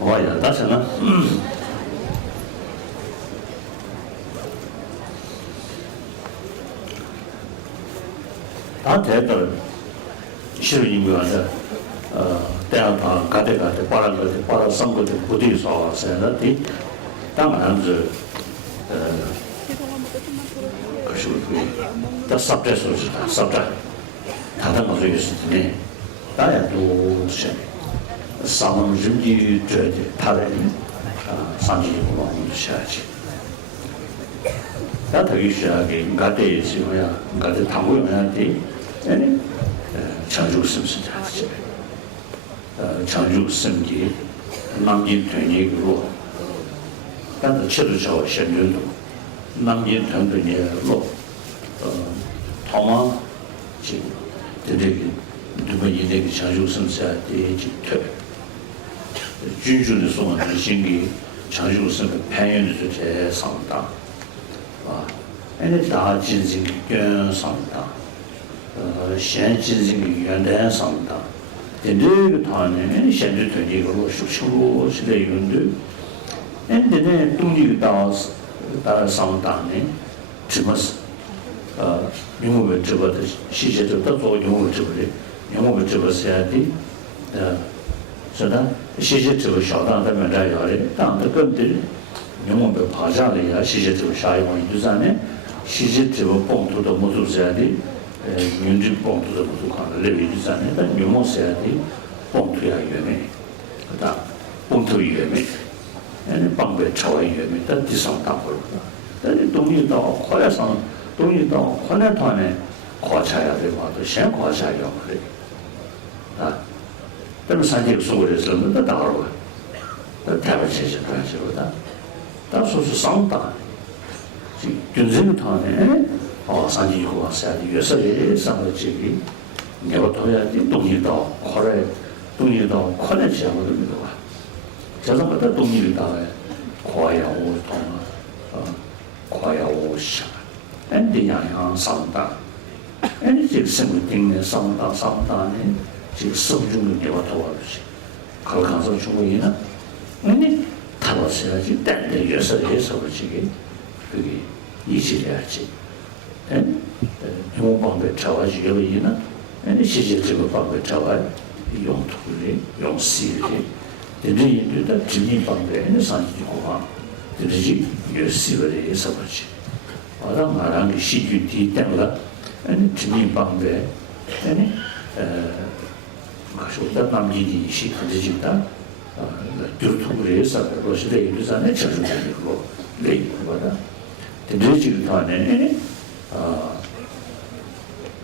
와야 다잖아. 다 대들 실인이 와서 대학파 가대가대 빠라가대 빠라 선거대 부디서 와서는데 당연히 다 삽대소지다 삽대 다른 거 있으니 다야도 세 상황 준비 저기 다른 상지고 시야지 다 되게 시야게 가대 지고야 가대 당고야 돼 아니 창조 심스다지 창조 심기 남긴 되니고但是确实叫现运动남긴团队로 도마 지 되게 누가 이제 창조 심사에 되 준준의 소원을 신기 창조 심사 편연의 제 상당 아니 다 진진 경 상당现进行原来上的，在这个团呢，现在团结个罗是出是在用的，呢东西到上当呢，怎么是用我们这个的细节都得做用我们这个的，用我们这个是的，是的，细节这个小当在面这要的，当的更的，用我们爬上的呀，细节这个下一方就是呢，细节这个帮助的么子这样的。민주 봉투도 부족한 레비주잖아요. 일단 유모세야디 봉투야 유명. 그다음 봉투 유명. 아니 방배 차와 유명. 다 디상 담고. 근데 동의도 과야상 동의도 권해탄에 과차야 되고도 신 과차야 그래. 그럼 산책 속에서는 다 나오고. 대화체제 가지고다. 다 소수 상다. 균생 탄에 산지고 와서야 요새 상어지기 내가 도야지 동의도 코레 동의도 코레 지하고 됩니다. 저서부터 동의도 과야 오통 과야 오샤 엔디야양 상다 엔디 지금 생긴 상다네 지금 성중을 내가 도와주지 거기서 중국이나 아니 타버셔야지 때때 요새에서 그지기 그게 이질해야지 용방배 차와지 여기나 아니 시제적으로 방배 차와 용토리 용시리 대리인들다 진입방배는 산지고가 그러지 열시를 해서 그렇지 와라 말한 게 시주디 때문에 아니 진입방배 아니 가시다 남기니 시 그지다 교통부에서 로시대 유산에 저주되고 레이거다. 대지를 다네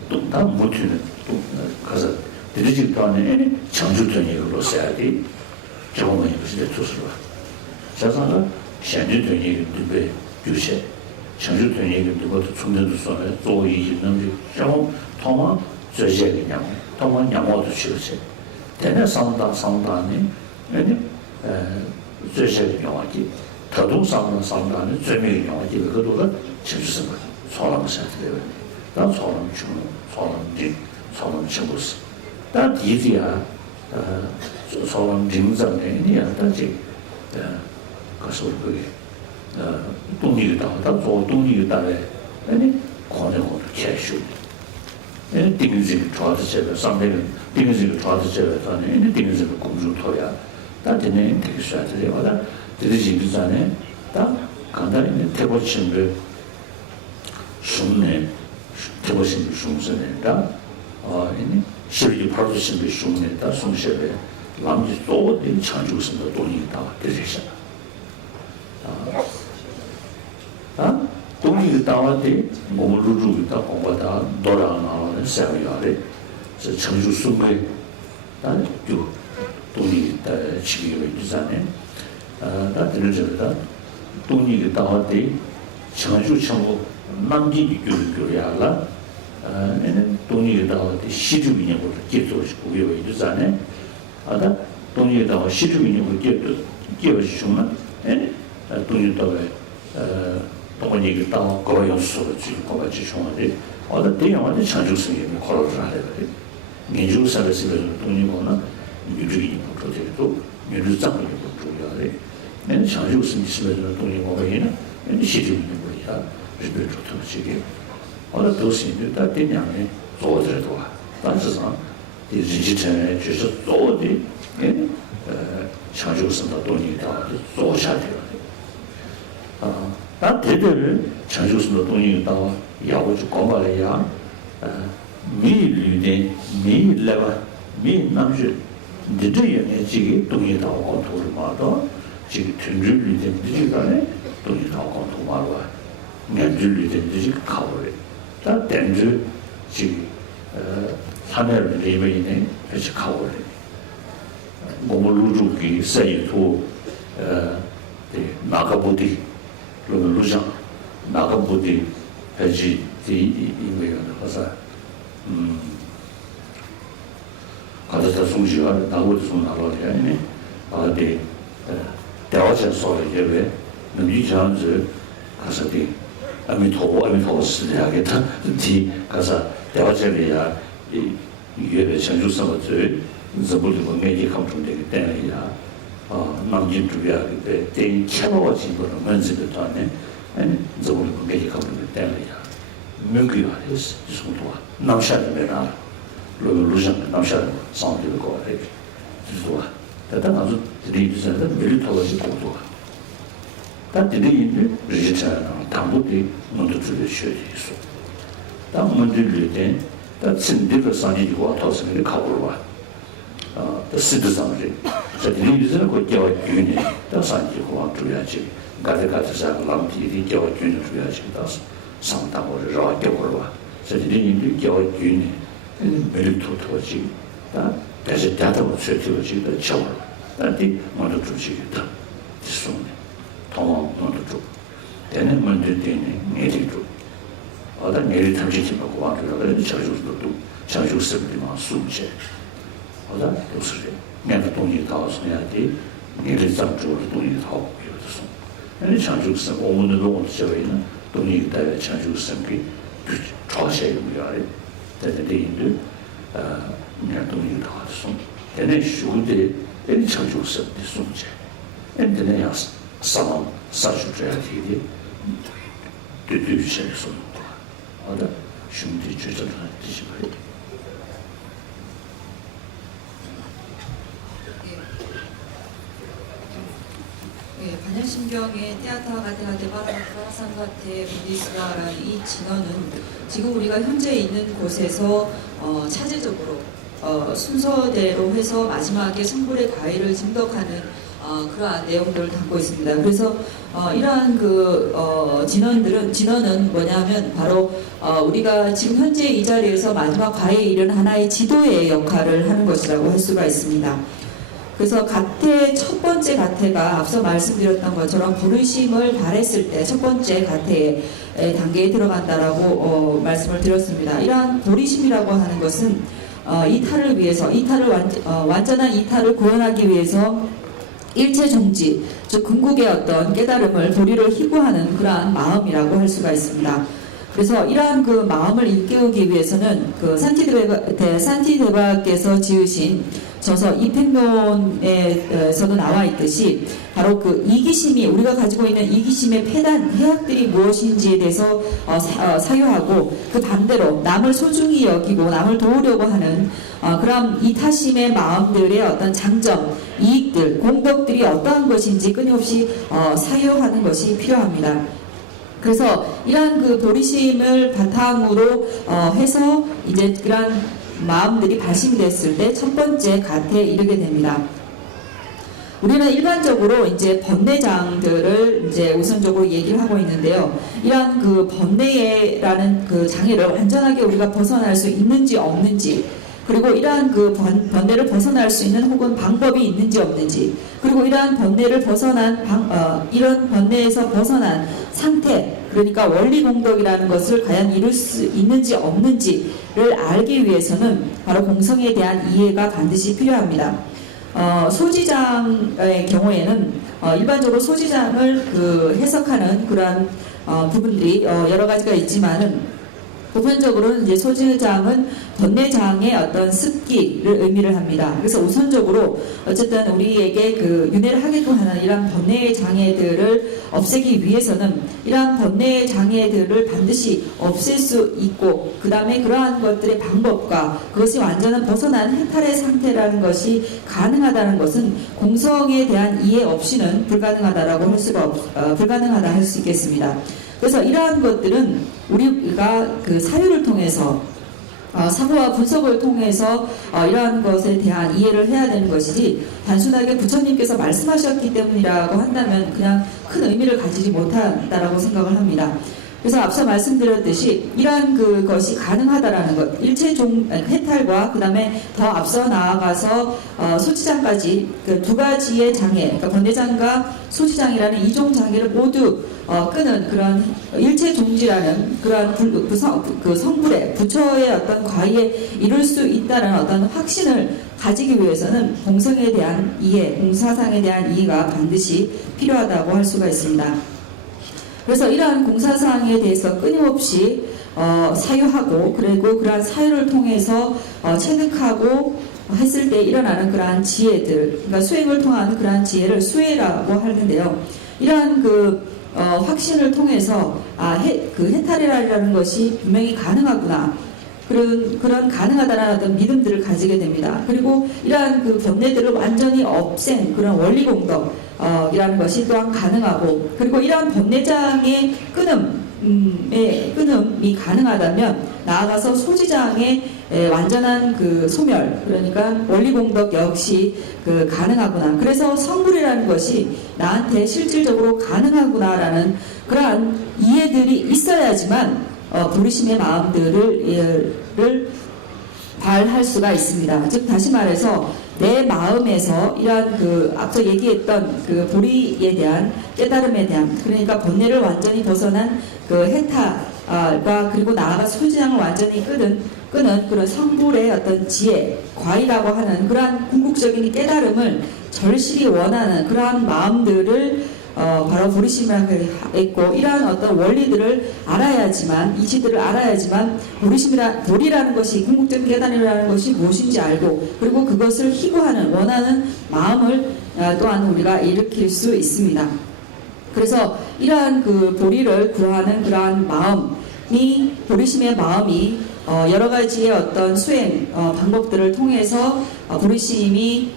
또다 못히는 또 가서 대지를 다네 창조전이로 써야 돼. 저거만 무슨 뜻으로. 자산은 현주전이 되게 유세. 창조전이 되고도 충분히 써야 조이 있는 저 통화 저제냐. 통화 양호도 쉬우세. 대내 상담에 아니 저제의 영화기 더동 상담에 저명의 영화기 그거가 진수성 소랑 상태예요. 난 소랑 중 소랑 친구스. 난 디디야 소랑 등장에니야 다지 가서 그게 동리가 다 동리가 다래 아니 권해고 캐슈 딩지 좋아서 상대는 딩지 좋아서 저는 딩지를 공주토야 다들 되게 좋아하더래 와다 들으시 비자네 다 간단히 태고침을 숨네 태고침을 숨으니까 이니 실이 파르듯이 숨네 다 숨셔래 남지 또 창조성도 돈이 있다 그러셔 돈이 있다는데 몸을 누르고 있다 공부하다 돌아나오는 세월이 저 창조성의 요 돈이 있다 지기로 있잖아요. 다 들으셔다 돈이 있다는데 창조성고 남기 교육이야라 얘는 돈이 있다는데 시주민이고 계속시고 요 있잖아요. 아다 돈이 있다고 시주민이고 계속시면 얘는 돈이 있다고 동원이 있다고 거의 수를 주고 같이 총알이 어디 대형한테 창조성이 걸어서 하래 그래. 민주 사회에서 돈이거나 유주기 프로젝트도 민주장이 중요하래. 내가 창조성이 있으면 돈이 뭐이나 시주민이 뭐야. 그래서 좋다지. 어디 도시인데 다 대량에做得多但是上的人就是做的창조성도 돈이 다做下来了。나 대대를 창조성도 돈이 다 야고 좀 공부해야 미르데 미르레바 미남주 디드에 지기 돈이 다 공부를 마도 지기 튼줄이 된 지간에 돈이 다 공부 마도 년줄이 된 지기 가버려 다 된줄 지기 산을 레벨이네 같이 가버려 몸을 누르기 세이토 나가보디 루장 나가보디 해지 이메일 가서 가서 송지가 나고도 송나로 해네 아데 대화전 소리 예배 능이장즈 가서디 아미토 쓰야겠다 디 가서 대화전이야 이 예배 전주성을 저불리고 매기 감정되기 때문이야 남진 주야 그 대인 채워진 거는 먼저도 전에 아니 저불리고 매기 감정되기 때문이야 명기가 했어 송도와 남샤르메나 루장 남샤르 상대로 거래 주도와 대단하죠 드리드서는 밀리터지 공도와 단들이 리지처럼 담보디 먼저 주게 쉬어야 있어 당 먼저 일때 다 진리를 상기고 와서는 가보러 시드상지 저 리지는 그 교육 유니 다 상기고 와 줘야지 가르가르자 람디디 교육 유니 줘야지 다 상담을 라게 보러 저 리지는 교육 유니 메리토토지 다 다시 다도 최초지 더 쳐. 단디 먼저 주시겠다. 지송네. 통화 먼저 줘. 되는 먼저 되네. 내리 줘. 어다 내리 탐지지 말고 와서 그래 자주도 자주스럽지만 숨제. 어다 도스리. 내가 돈이 가서야 돼. 내리 장주로 돈이 가고 이러서. 아니 자주스 오늘도 오늘저에는 돈이 있다에 자주스럽게 좋아셔야 돼. 대대인들 내가 돈이 가서 얘네 슈데 얘네 창조스럽게 숨제. 얘네 야 사람 사주줘야 되게 되주셔야 손 어다 shum디 주저는 드시고 반야신경의 테아타가테가테바라산가테 부디스와라는 이 진화는 지금 우리가 현재 있는 곳에서 차제적으로 순서대로 해서 마지막에 성불의 과일을 증덕하는 그러한 내용들을 담고 있습니다. 그래서 이러한 진언은 뭐냐면 바로 우리가 지금 현재 이 자리에서 마지막 과에 이른 하나의 지도의 역할을 하는 것이라고 할 수가 있습니다. 그래서 가태, 첫 번째 가태가 앞서 말씀드렸던 것처럼 부르심을 바랬을 때 첫 번째 가태의 단계에 들어간다라고 말씀을 드렸습니다. 이러한 부르심이라고 하는 것은 이탈을 위해서, 완전한 이탈을 구현하기 위해서 일체 종지, 즉 궁극의 어떤 깨달음을 도리를 희구하는 그러한 마음이라고 할 수가 있습니다. 그래서 이러한 그 마음을 일깨우기 위해서는 그 산티데바께서 지으신 저서 이팽론에서도 나와 있듯이 바로 그 이기심이, 우리가 가지고 있는 이기심의 폐단, 해악들이 무엇인지에 대해서 사유하고, 그 반대로 남을 소중히 여기고 남을 도우려고 하는 그런 이타심의 마음들의 어떤 장점, 이익들, 공덕들이 어떠한 것인지 끊임없이 사유하는 것이 필요합니다. 그래서 이러한 그 도리심을 바탕으로 해서 이제 그러한 마음들이 발심이 됐을 때 첫 번째 가태에 이르게 됩니다. 우리는 일반적으로 이제 번뇌장들을 이제 우선적으로 얘기를 하고 있는데요. 이러한 그 번뇌라는 그 장애를 완전하게 우리가 벗어날 수 있는지 없는지, 그리고 이러한 그 번뇌를 벗어날 수 있는 혹은 방법이 있는지 없는지, 그리고 이러한 번뇌를 벗어난 이런 번뇌에서 벗어난 상태, 그러니까 원리공덕이라는 것을 과연 이룰 수 있는지 없는지를 알기 위해서는 바로 공성에 대한 이해가 반드시 필요합니다. 소지장의 경우에는 일반적으로 소지장을 그 해석하는 그러한 부분들이 여러 가지가 있지만은, 보편적으로는 이제 소지장은 번뇌장의 어떤 습기를 의미를 합니다. 그래서 우선적으로 어쨌든 우리에게 그 윤회를 하게끔 하는 이러한 번뇌의 장애들을 없애기 위해서는 이러한 번뇌의 장애들을 반드시 없앨 수 있고, 그 다음에 그러한 것들의 방법과 그것이 완전한 벗어난 해탈의 상태라는 것이 가능하다는 것은 공성에 대한 이해 없이는 불가능하다라고 불가능하다 할 수 있겠습니다. 그래서 이러한 것들은 우리가 그 사유를 통해서 사고와 분석을 통해서 이러한 것에 대한 이해를 해야 되는 것이지, 단순하게 부처님께서 말씀하셨기 때문이라고 한다면 그냥 큰 의미를 가지지 못한다라고 생각을 합니다. 그래서 앞서 말씀드렸듯이 이러한 그것이 가능하다라는 것, 일체 해탈과 그 다음에 더 앞서 나아가서 소지장까지 그 두 가지의 장애, 그러니까 번뇌장과 소지장이라는 이종 장애를 모두 끄는 그런 일체 종지라는 그런 그 성불의 부처의 어떤 과의에 이룰 수 있다는 어떤 확신을 가지기 위해서는 공성에 대한 이해, 공사상에 대한 이해가 반드시 필요하다고 할 수가 있습니다. 그래서 이러한 공사사항에 대해서 끊임없이 사유하고, 그리고 그러한 사유를 통해서 체득하고 했을 때 일어나는 그러한 지혜들, 그러니까 수행을 통한 그러한 지혜를 수혜라고 하는데요. 이러한 확신을 통해서 그 해탈이라는 것이 분명히 가능하구나, 그런 가능하다는 어떤 믿음들을 가지게 됩니다. 그리고 이러한 그 번뇌들을 완전히 없앤 그런 원리공덕 이라는 것이 또한 가능하고, 그리고 이러한 번뇌장의 끊음이 가능하다면 나아가서 소지장의 완전한 그 소멸, 그러니까 원리공덕 역시 가능하구나. 그래서 성불이라는 것이 나한테 실질적으로 가능하구나라는 그러한 이해들이 있어야지만 부르심의 마음들을 발할 수가 있습니다. 즉 다시 말해서 내 마음에서 이러한 앞서 얘기했던 보리에 대한 깨달음에 대한, 그러니까 번뇌를 완전히 벗어난 해탈과 그리고 나아가 소지장을 완전히 끄는 그런 성불의 어떤 지혜, 과이라고 하는 그러한 궁극적인 깨달음을 절실히 원하는 그러한 마음들을 바로 부르심이라고 했고, 이러한 어떤 원리들을 알아야지만, 이치들을 알아야지만 도리라는 것이, 궁극적인 깨달음이라는 것이 무엇인지 알고, 그리고 그것을 희구하는, 원하는 마음을 또한 우리가 일으킬 수 있습니다. 그래서 이러한 도리를 구하는 그러한 마음이, 부르심의 마음이 여러 가지의 어떤 수행 방법들을 통해서 보리심을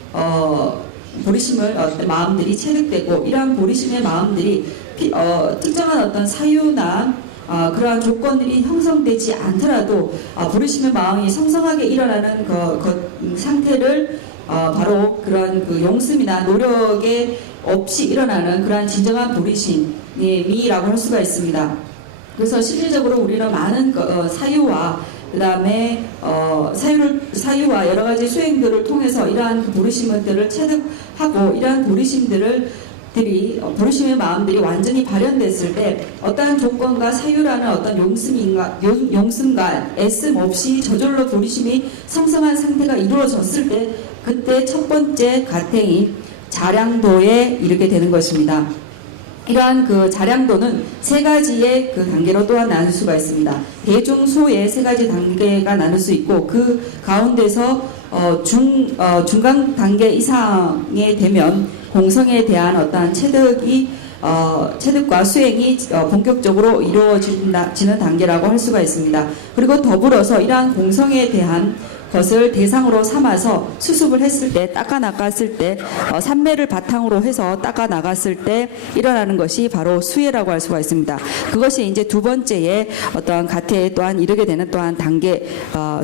마음들이 체득되고, 이러한 보리심의 마음들이 특정한 어떤 사유나 그러한 조건들이 형성되지 않더라도 부르심의 마음이 성성하게 일어나는 상태를 바로 그런 그 용씀이나 노력에 없이 일어나는 그러한 진정한 부르심이라고 할 수가 있습니다. 그래서 실질적으로 우리는 많은 사유와 그 다음에 사유와 여러 가지 수행들을 통해서 이러한 그 부르심들을 체득하고 이러한 부르심의 마음들이 완전히 발현됐을 때 어떠한 조건과 사유라는 어떤 용씀과 애씀 없이 저절로 부르심이 성성한 상태가 이루어졌을 때 그때 첫 번째 가탱이 자량도에 이르게 되는 것입니다. 이러한 그 자량도는 세 가지의 그 단계로 또한 나눌 수가 있습니다. 대중소의 세 가지 단계가 나눌 수 있고 그 가운데서 중간 단계 이상에 되면 공성에 대한 어떠한 체득과 수행이 본격적으로 이루어지는 단계라고 할 수가 있습니다. 그리고 더불어서 이러한 공성에 대한 것을 대상으로 삼아서 수습을 했을 때, 닦아나갔을 때, 삼매를 바탕으로 해서 닦아나갔을 때 일어나는 것이 바로 수혜라고 할 수가 있습니다. 그것이 이제 두 번째의 어떠한 가태에 또한 이르게 되는 또한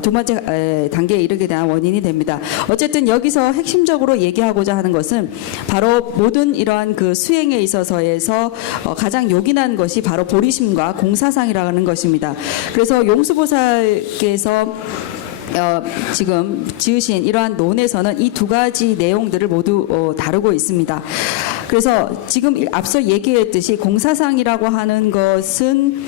두 번째 단계에 이르게 되는 원인이 됩니다. 어쨌든 여기서 핵심적으로 얘기하고자 하는 것은 바로 모든 이러한 그 수행에 있어서에서 가장 요긴한 것이 바로 보리심과 공사상이라는 것입니다. 그래서 용수보살께서 지금 지으신 이러한 논에서는 이 두 가지 내용들을 모두 다루고 있습니다. 그래서 지금 앞서 얘기했듯이 공사상이라고 하는 것은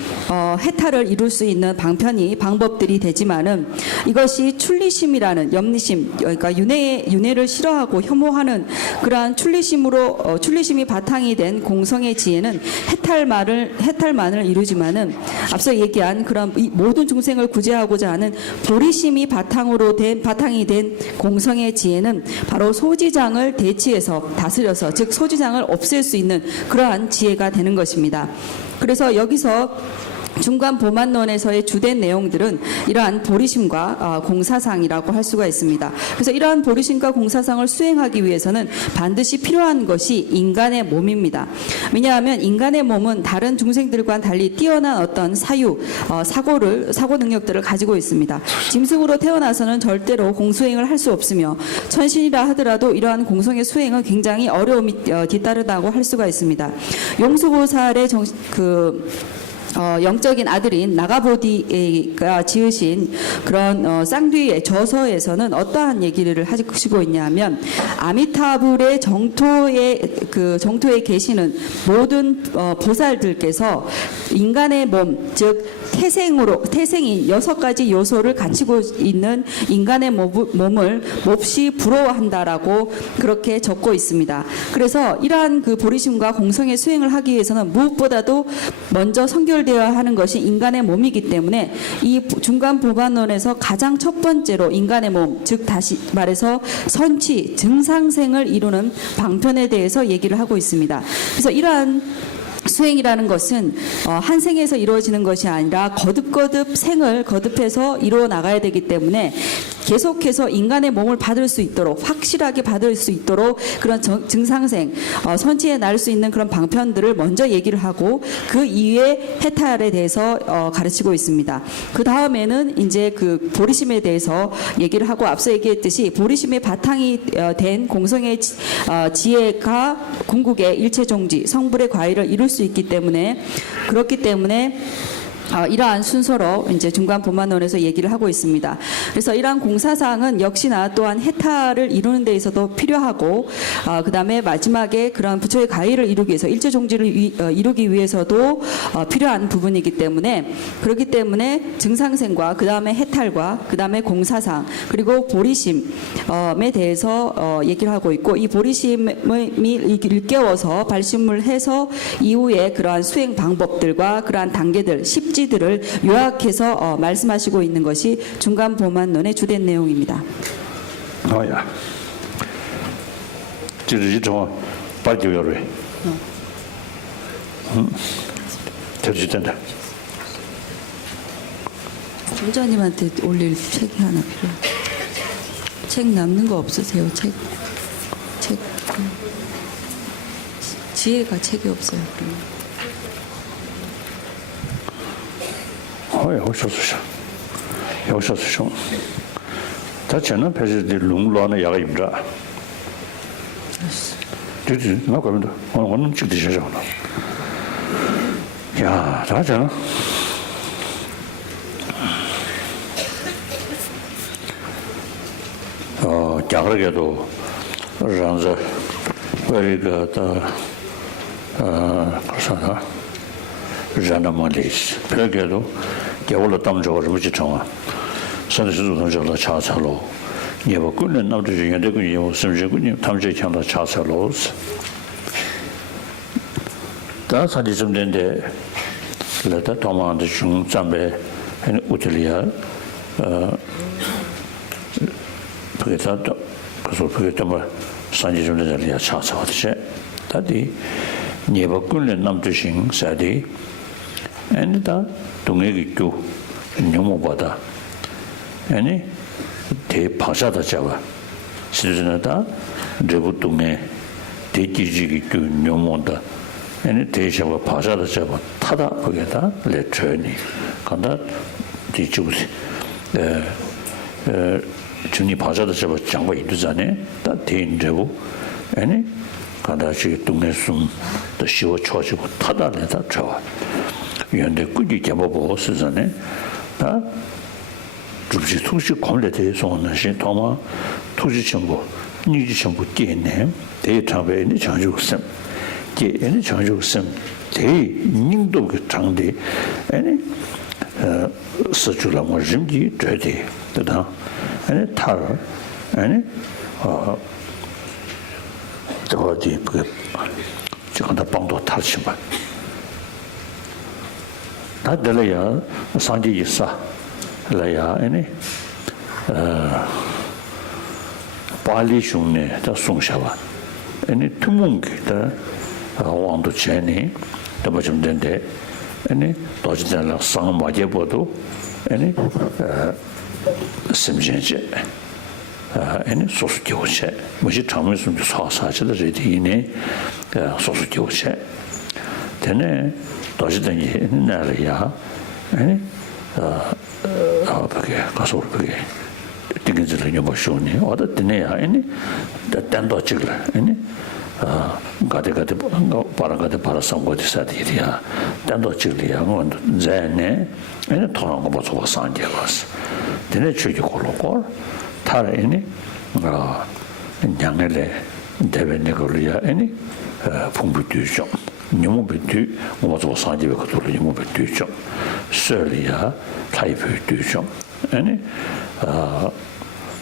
해탈을 이룰 수 있는 방법들이 되지만은 이것이 출리심이라는 염리심, 그러니까 윤회를 싫어하고 혐오하는 그러한 출리심이 바탕이 된 공성의 지혜는 해탈만을 이루지만은 앞서 얘기한 그런 모든 중생을 구제하고자 하는 보리심이 바탕이 된 공성의 지혜는 바로 소지장을 대치해서 다스려서 즉 소지장을 없앨 수 있는 그러한 지혜가 되는 것입니다. 그래서 여기서 중간 보만론에서의 주된 내용들은 이러한 보리심과 공사상이라고 할 수가 있습니다. 그래서 이러한 보리심과 공사상을 수행하기 위해서는 반드시 필요한 것이 인간의 몸입니다. 왜냐하면 인간의 몸은 다른 중생들과 달리 뛰어난 어떤 사고 능력들을 가지고 있습니다. 짐승으로 태어나서는 절대로 공수행을 할 수 없으며 천신이라 하더라도 이러한 공성의 수행은 굉장히 어려움이 뒤따르다고 할 수가 있습니다. 용수보살의 영적인 아들인 나가보디가 지으신 그런 쌍뒤의 저서에서는 어떠한 얘기를 하시고 있냐면 아미타불의 정토에 계시는 모든 보살들께서 인간의 몸, 즉 태생인 6가지 요소를 갖추고 있는 인간의 몸을 몹시 부러워한다라고 그렇게 적고 있습니다. 그래서 이러한 그 보리심과 공성의 수행을 하기 위해서는 무엇보다도 먼저 선결되어야 하는 것이 인간의 몸이기 때문에 이 중간 보반론에서 가장 첫 번째로 인간의 몸, 즉 다시 말해서 선치, 증상생을 이루는 방편에 대해서 얘기를 하고 있습니다. 그래서 이러한 수행이라는 것은 한 생에서 이루어지는 것이 아니라 거듭 생을 거듭해서 이루어 나가야 되기 때문에 계속해서 인간의 몸을 받을 수 있도록 확실하게 받을 수 있도록 그런 증상생 선치에 날 수 있는 그런 방편들을 먼저 얘기를 하고 그 이후에 해탈에 대해서 가르치고 있습니다. 그 다음에는 이제 그 보리심에 대해서 얘기를 하고 앞서 얘기했듯이 보리심의 바탕이 된 공성의 지혜가 궁극의 일체종지 성불의 과일을 이룰 수 있기 때문에 그렇기 때문에 이러한 순서로 이제 중간 보만론에서 얘기를 하고 있습니다. 그래서 이러한 공사상은 역시나 또한 해탈을 이루는 데 있어도 필요하고, 그 다음에 마지막에 그런 부처의 가의를 이루기 위해서 일체 종지를 이루기 위해서도 필요한 부분이기 때문에 그렇기 때문에 증상생과 그 다음에 해탈과 그 다음에 공사상 그리고 보리심에 대해서 얘기를 하고 있고 이 보리심이 일깨워서 발심을 해서 이후에 그러한 수행 방법들과 그러한 단계들 십지들을 요약해서 말씀하시고 있는 것이 중간 보만론의 주된 내용입니다. 呀，就是一种8-9月瑞，就是真的。 원장님한테 올릴 책이 하나 필요해요. 책 남는 거 없으세요? 책. 지혜가 책이 없어요. 그러면. 여기서 다 저는 배지들 롱로나 야가 입다. 그지? 나 그러면 오늘 찍듯이 하잖아. 야, 다잖아. 갸그래도 란자 우리가 그래서 자나만리스 별게도 겨울로 담저를 무지 정아 선수도 동저로 차차로 예보 군은 나도 중요한데 그 예보 심지군이 탐지 창다 차차로 다 사지 좀 된데 그래도 도망한테 중 잠배 우틀리아 그래서 그래서 뭐 산지 좀 되는 차차하듯이 다디 예보 군은 남주신 사디 애니다 동해기교 녀모바다 아니 대파사다 잡아 시즈나다 레부동에 대기지기교 녀모다 아니 대샤와 파사다 잡아 타다 거기다 레트니 간다 뒤쪽에 중이 파사다 잡아 장고 있잖아요 다 대인되고 아니 간다시 동네 숨도 쉬워 쳐지고 타다 내다 좋아 연대 꾸기 잡아보고 쓰잖아요. 다 주시 투시 콜레데 손나신 도마 투시 정보 니지 정보 깨네. 대타베니 장주sem. 깨니 장주sem. 대 닝도 그 장대 아니 서줄라 뭐 짐지 되대. 되다. 아니 타 아니 저기 그 저거다 방도 타치 봐. 다들이야 산지 있어. 라야 아니 빨리 중에 다 송샤와. 아니 투몽기다 왕도 전에 더 좀 된데 아니 도지잖아 상마제보도 아니 심진제 아니 소수교체 뭐지 참으면 사사지도 저기네 소수교체 되네 도지더니 나라야 아니 그게 가서 그게 띵진을 좀 보시오니 어떻게냐 아니 단도 찍을 아니 가데가데 바라가데 바라상고디 사디리아 단도 찍리야 뭐 제네 아니 토는 거 보고 산게가스 되네 주기 걸고 타라니 냥을래 대변에 걸이야 아니 풍부주죠 녀모베드 뭐저 산지베 그돌이 녀모베드죠 설이야 타이프드죠 아니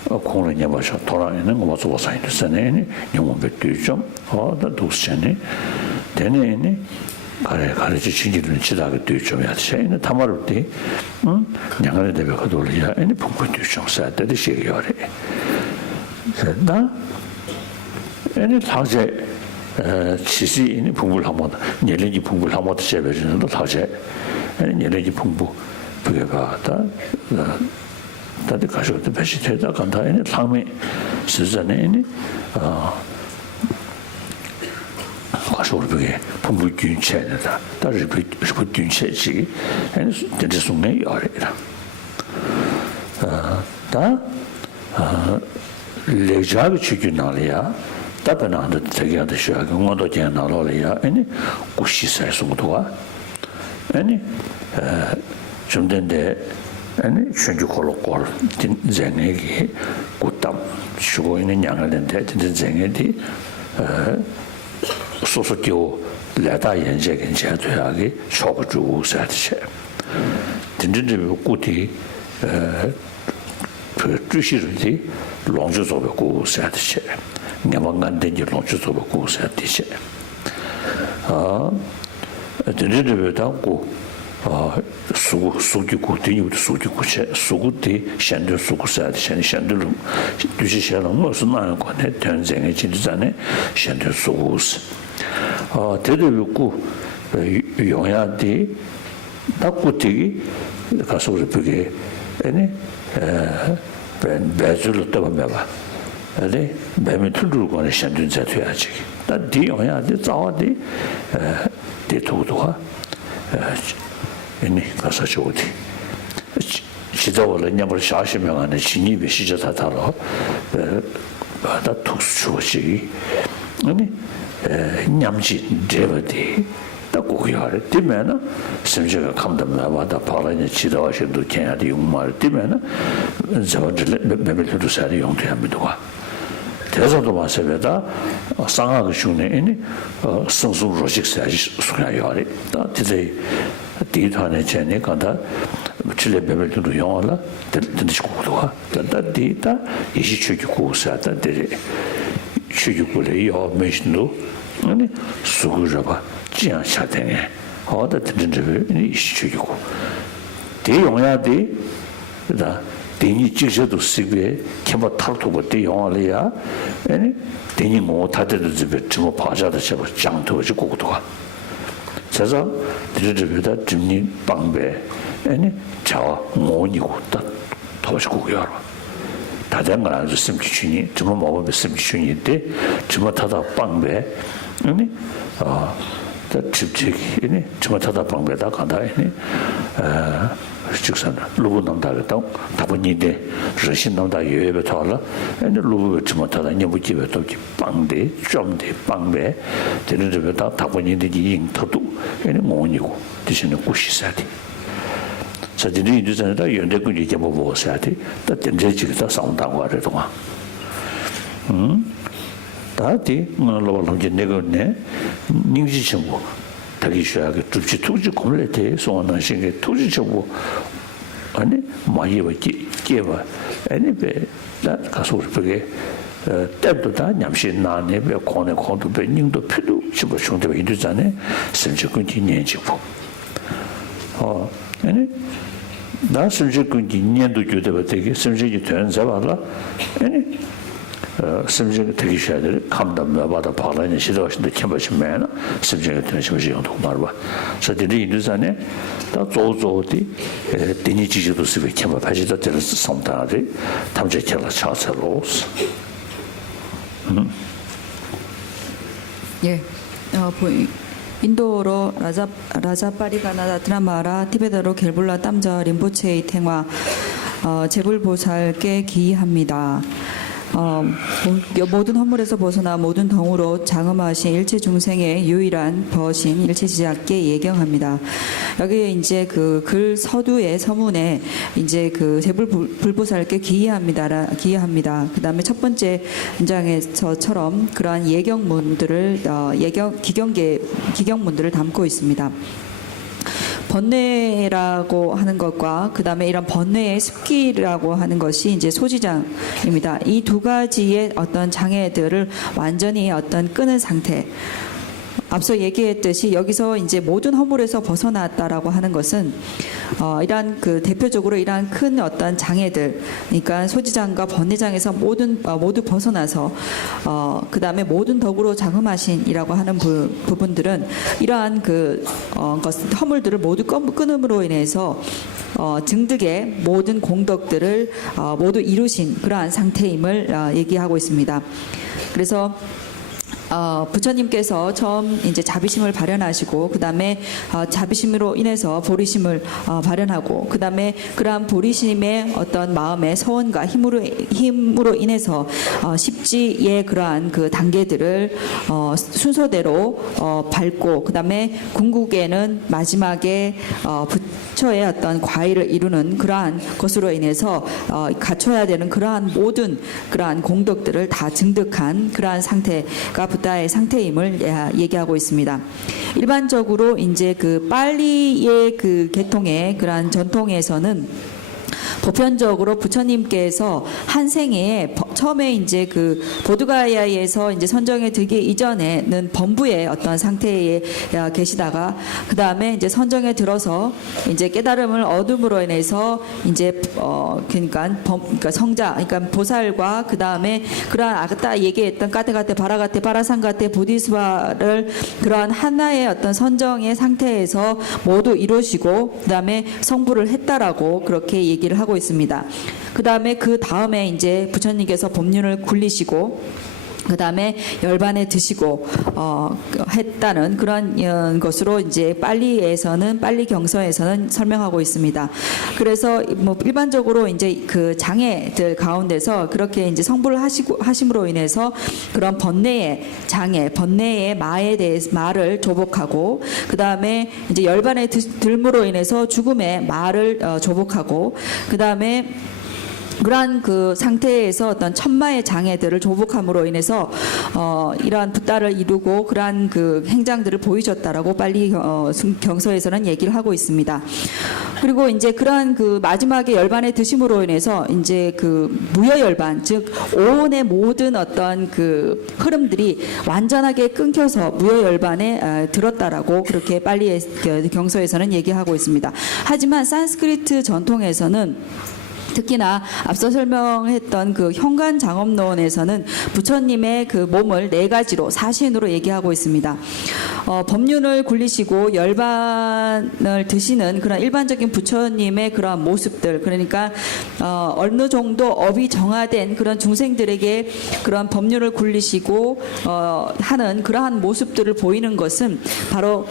공을 녀마셔 돌아내는 거 뭐저 산이네 녀모베드죠 어다 도스네 되네니 가르치 진지를 치다가 되죠 야세는 담아를 때 냥을 대베 그돌이야 아니 풍부주죠 사다데 시리어레 나 아니 사제 치시인이 풍부하모다 내려지 풍부하모다 제베르는도 사제 내려지 풍부 그게 봐다 다들 가셔도 배시되다 간다에는 상매 시전에는 가서 그게 풍부 균체다 다시 그 균체지 아니 진짜 속내 열이라 다 레자비 치기나리아 답변하는데 되게 하듯이 그것도 그냥 나로리아 아니 구시살 속도가 아니 좀 된데 아니 신주 콜로콜 진쟁에게 곧담 쉬고 있는 양을 된데 진쟁에디 소소교 레다 연재긴 제도하게 쇼부주 사듯이 진진지 꾸티 그 주시르지 롱주소고 사듯이 냐방간 된지 롱주소고 사듯이 진진지도 수기고 되니도 수기고체 수구대 현대 수구사의 현대로 주시셔는 무슨 말을 거네 전쟁에 진짜네 현대 수구스 대대고 용야디 딱고티기 가서 그게 아니 배줄로 떠보면 봐 아니 배면 틀고 거는 현대자 돼야지 다 디용야디 자와디 대토도가 아니 가서 저기 지도를 냠을 40명 안에 진입이 시작하다로 다 특수시 아니 냠지 제버디 다 고기하래 되면은 심지어 감담나 와다 발라니 지도하셔도 괜찮이 용말 되면은 저들 매매도 살이 용퇴합니다. 대사도 마세베다 상하가 중에 성수 로직 사지 수가요리 다 이제 디단에 전에 간다 칠레 매매도 용하라 된다시고도가 다 디다 이시 추기고 사다 데 추기고래 요 메신도 아니 수구자바 지안 샤탱에 어다 된다베 이시 추기고 대용야데 다 대니 지셔도 시비에 캠버 탈토고 대용하려야 아니 대니 뭐 다들 집에 좀 봐자다 싶어 장도지 고도가 그래서 드르르다 dim니 방배 아니 저 뭐니고 다 도시고요 다른 건 아주 심취니 좀 먹으면 심취니인데 좀 타다 방배 아니 다 집책이니 좀 타다 방배다 간다 아니 직선 루브 남다가 다분인데 러신 남다 예외에 타라 아니 루브 좀 타다 너무 집에 또 방대 좀대 방배 되는 집에 다 다분인데 인터도 아니 뭐니고 대신에 구시사디 사진이 이제는 연대군 이제 뭐 보셔야지 다 된제지가 상당하고 그래도가 다디 뭐로 이제 내가네 닝지 친구 다기 쉬어야게 투지 콜레테 소원한 신게 투지 친구 아니 많이 왔지 깨봐 아니 배나 가서 그게 때도 다 냠신 나네 배 코네 코도 배 닝도 필요 집어 중대 이르잖아요 선적군 진행지고 아니 나 선적군 진행도 교대가 되게 선적이 되는 자발라 아니 심지어 되게 쉬어야 돼. 감담을 받아 발라는 시도하신데 캠버시면 심지어 되는 시도도 말봐. 저들이 인도산에 다 조조디 데니 지지도 쓰고 캠버 파지도 될 수 상당하지. 탐제 결과 차서로스. 예. 인도로 라자파리가나 드라마라 티베다로 겔불라 땀자 림보체의 탱화 제불보살께 기이합니다. 모든 허물에서 벗어나 모든 덩으로 장엄하신 일체 중생의 유일한 버신 일체지자께 예경합니다. 여기에 이제 그 글 서두의 서문에 이제 그 제불불보살께 기이합니다. 그 다음에 첫 번째 문장에서처럼 그러한 예경문들을 기경문들을 담고 있습니다. 번뇌라고 하는 것과 그 다음에 이런 번뇌의 습기라고 하는 것이 이제 소지장입니다. 이 두 가지의 어떤 장애들을 완전히 어떤 끄는 상태. 앞서 얘기했듯이 여기서 이제 모든 허물에서 벗어났다라고 하는 것은 이러한 그 대표적으로 이러한 큰 어떤 장애들, 그러니까 소지장과 번뇌장에서 모두 벗어나서 그 다음에 모든 덕으로 장엄하신이라고 하는 부분들은 이러한 그 허물들을 모두 끊음으로 인해서 증득의 모든 공덕들을 모두 이루신 그러한 상태임을 얘기하고 있습니다. 그래서 부처님께서 처음 이제 자비심을 발현하시고 그 다음에 자비심으로 인해서 보리심을 발현하고 그 다음에 그러한 보리심의 어떤 마음의 서원과 힘으로 인해서 십지의 그러한 그 단계들을 순서대로 밟고 그 다음에 궁극에는 마지막에 부처의 어떤 과의를 이루는 그러한 것으로 인해서 갖춰야 되는 그러한 모든 그러한 공덕들을 다 증득한 그러한 상태가 부다의 상태임을 얘기하고 있습니다. 일반적으로 이제 그 빨리의 그 계통의 그러한 전통에서는 보편적으로 부처님께서 한 생에 처음에 이제 그 보드가야에서 이제 선정에 들기 이전에는 범부의 어떤 상태에 계시다가 그 다음에 이제 선정에 들어서 이제 깨달음을 얻음으로 인해서 이제 그러니까 성자, 그러니까 보살과 그 다음에 그러한 아까 얘기했던 까테가테, 바라가테, 파라상가테, 보디스바를 그러한 하나의 어떤 선정의 상태에서 모두 이루시고 그 다음에 성부를 했다라고 그렇게 얘기를 하고 있습니다. 그 다음에 이제 부처님께서 법륜을 굴리시고 그 다음에 열반에 드시고 했다는 그런 것으로 이제 빨리 경서에서는 설명하고 있습니다. 그래서 뭐 일반적으로 이제 그 장애들 가운데서 그렇게 이제 성불을 하심으로 인해서 그런 번뇌의 장애, 번뇌의 마에 대해서 마를 조복하고 그 다음에 이제 열반에 들므로 인해서 죽음의 마를 조복하고 그 다음에 그러한 그 상태에서 어떤 천마의 장애들을 조복함으로 인해서 이러한 붓다를 이루고 그러한 그 행장들을 보여줬다라고 빨리 경서에서는 얘기를 하고 있습니다. 그리고 이제 그러한 그 마지막에 열반에 드심으로 인해서 이제 그 무여열반, 즉 오온의 모든 어떤 그 흐름들이 완전하게 끊겨서 무여열반에 들었다라고 그렇게 빨리 경서에서는 얘기하고 있습니다. 하지만 산스크리트 전통에서는 특히나 앞서 설명했던 그 현관장엄론에서는 부처님의 그 몸을 4가지로 사신으로 얘기하고 있습니다. 법륜을 굴리시고 열반을 드시는 그런 일반적인 부처님의 그런 모습들, 그러니까 어느 정도 업이 정화된 그런 중생들에게 그런 법륜을 굴리시고 하는 그러한 모습들을 보이는 것은 바로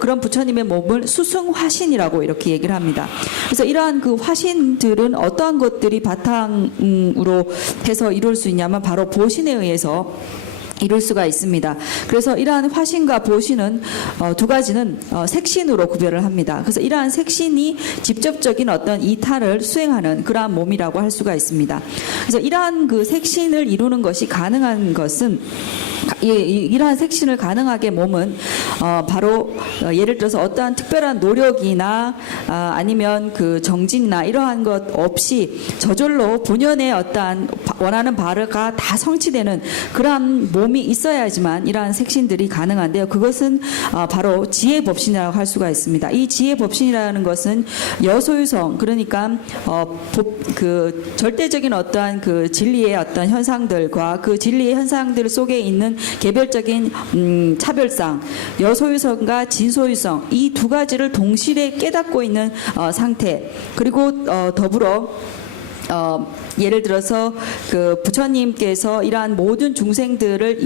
그런 부처님의 몸을 수승화신이라고 이렇게 얘기를 합니다. 그래서 이러한 그 화신들은 어떠한 것들이 바탕으로 해서 이룰 수 있냐면 바로 보신에 의해서 이룰 수가 있습니다. 그래서 이러한 화신과 보신은 2가지는 색신으로 구별을 합니다. 그래서 이러한 색신이 직접적인 어떤 이탈을 수행하는 그러한 몸이라고 할 수가 있습니다. 그래서 이러한 그 색신을 이루는 것이 가능한 것은 이러한 색신을 가능하게 몸은 바로 예를 들어서 어떠한 특별한 노력이나 아니면 그 정진이나 이러한 것 없이 저절로 본연의 어떠한 원하는 바가 다 성취되는 그러한 몸이 있어야지만 이러한 색신들이 가능한데요. 그것은 바로 지혜 법신이라고 할 수가 있습니다. 이 지혜 법신이라는 것은 여소유성, 그러니까 그 절대적인 어떠한 그 진리의 어떤 현상들과 그 진리의 현상들 속에 있는 개별적인 차별상, 여소유성과 진소유성, 이 2가지를 동시에 깨닫고 있는 상태, 그리고 더불어 예를 들어서 그 부처님께서 이러한 모든 중생들을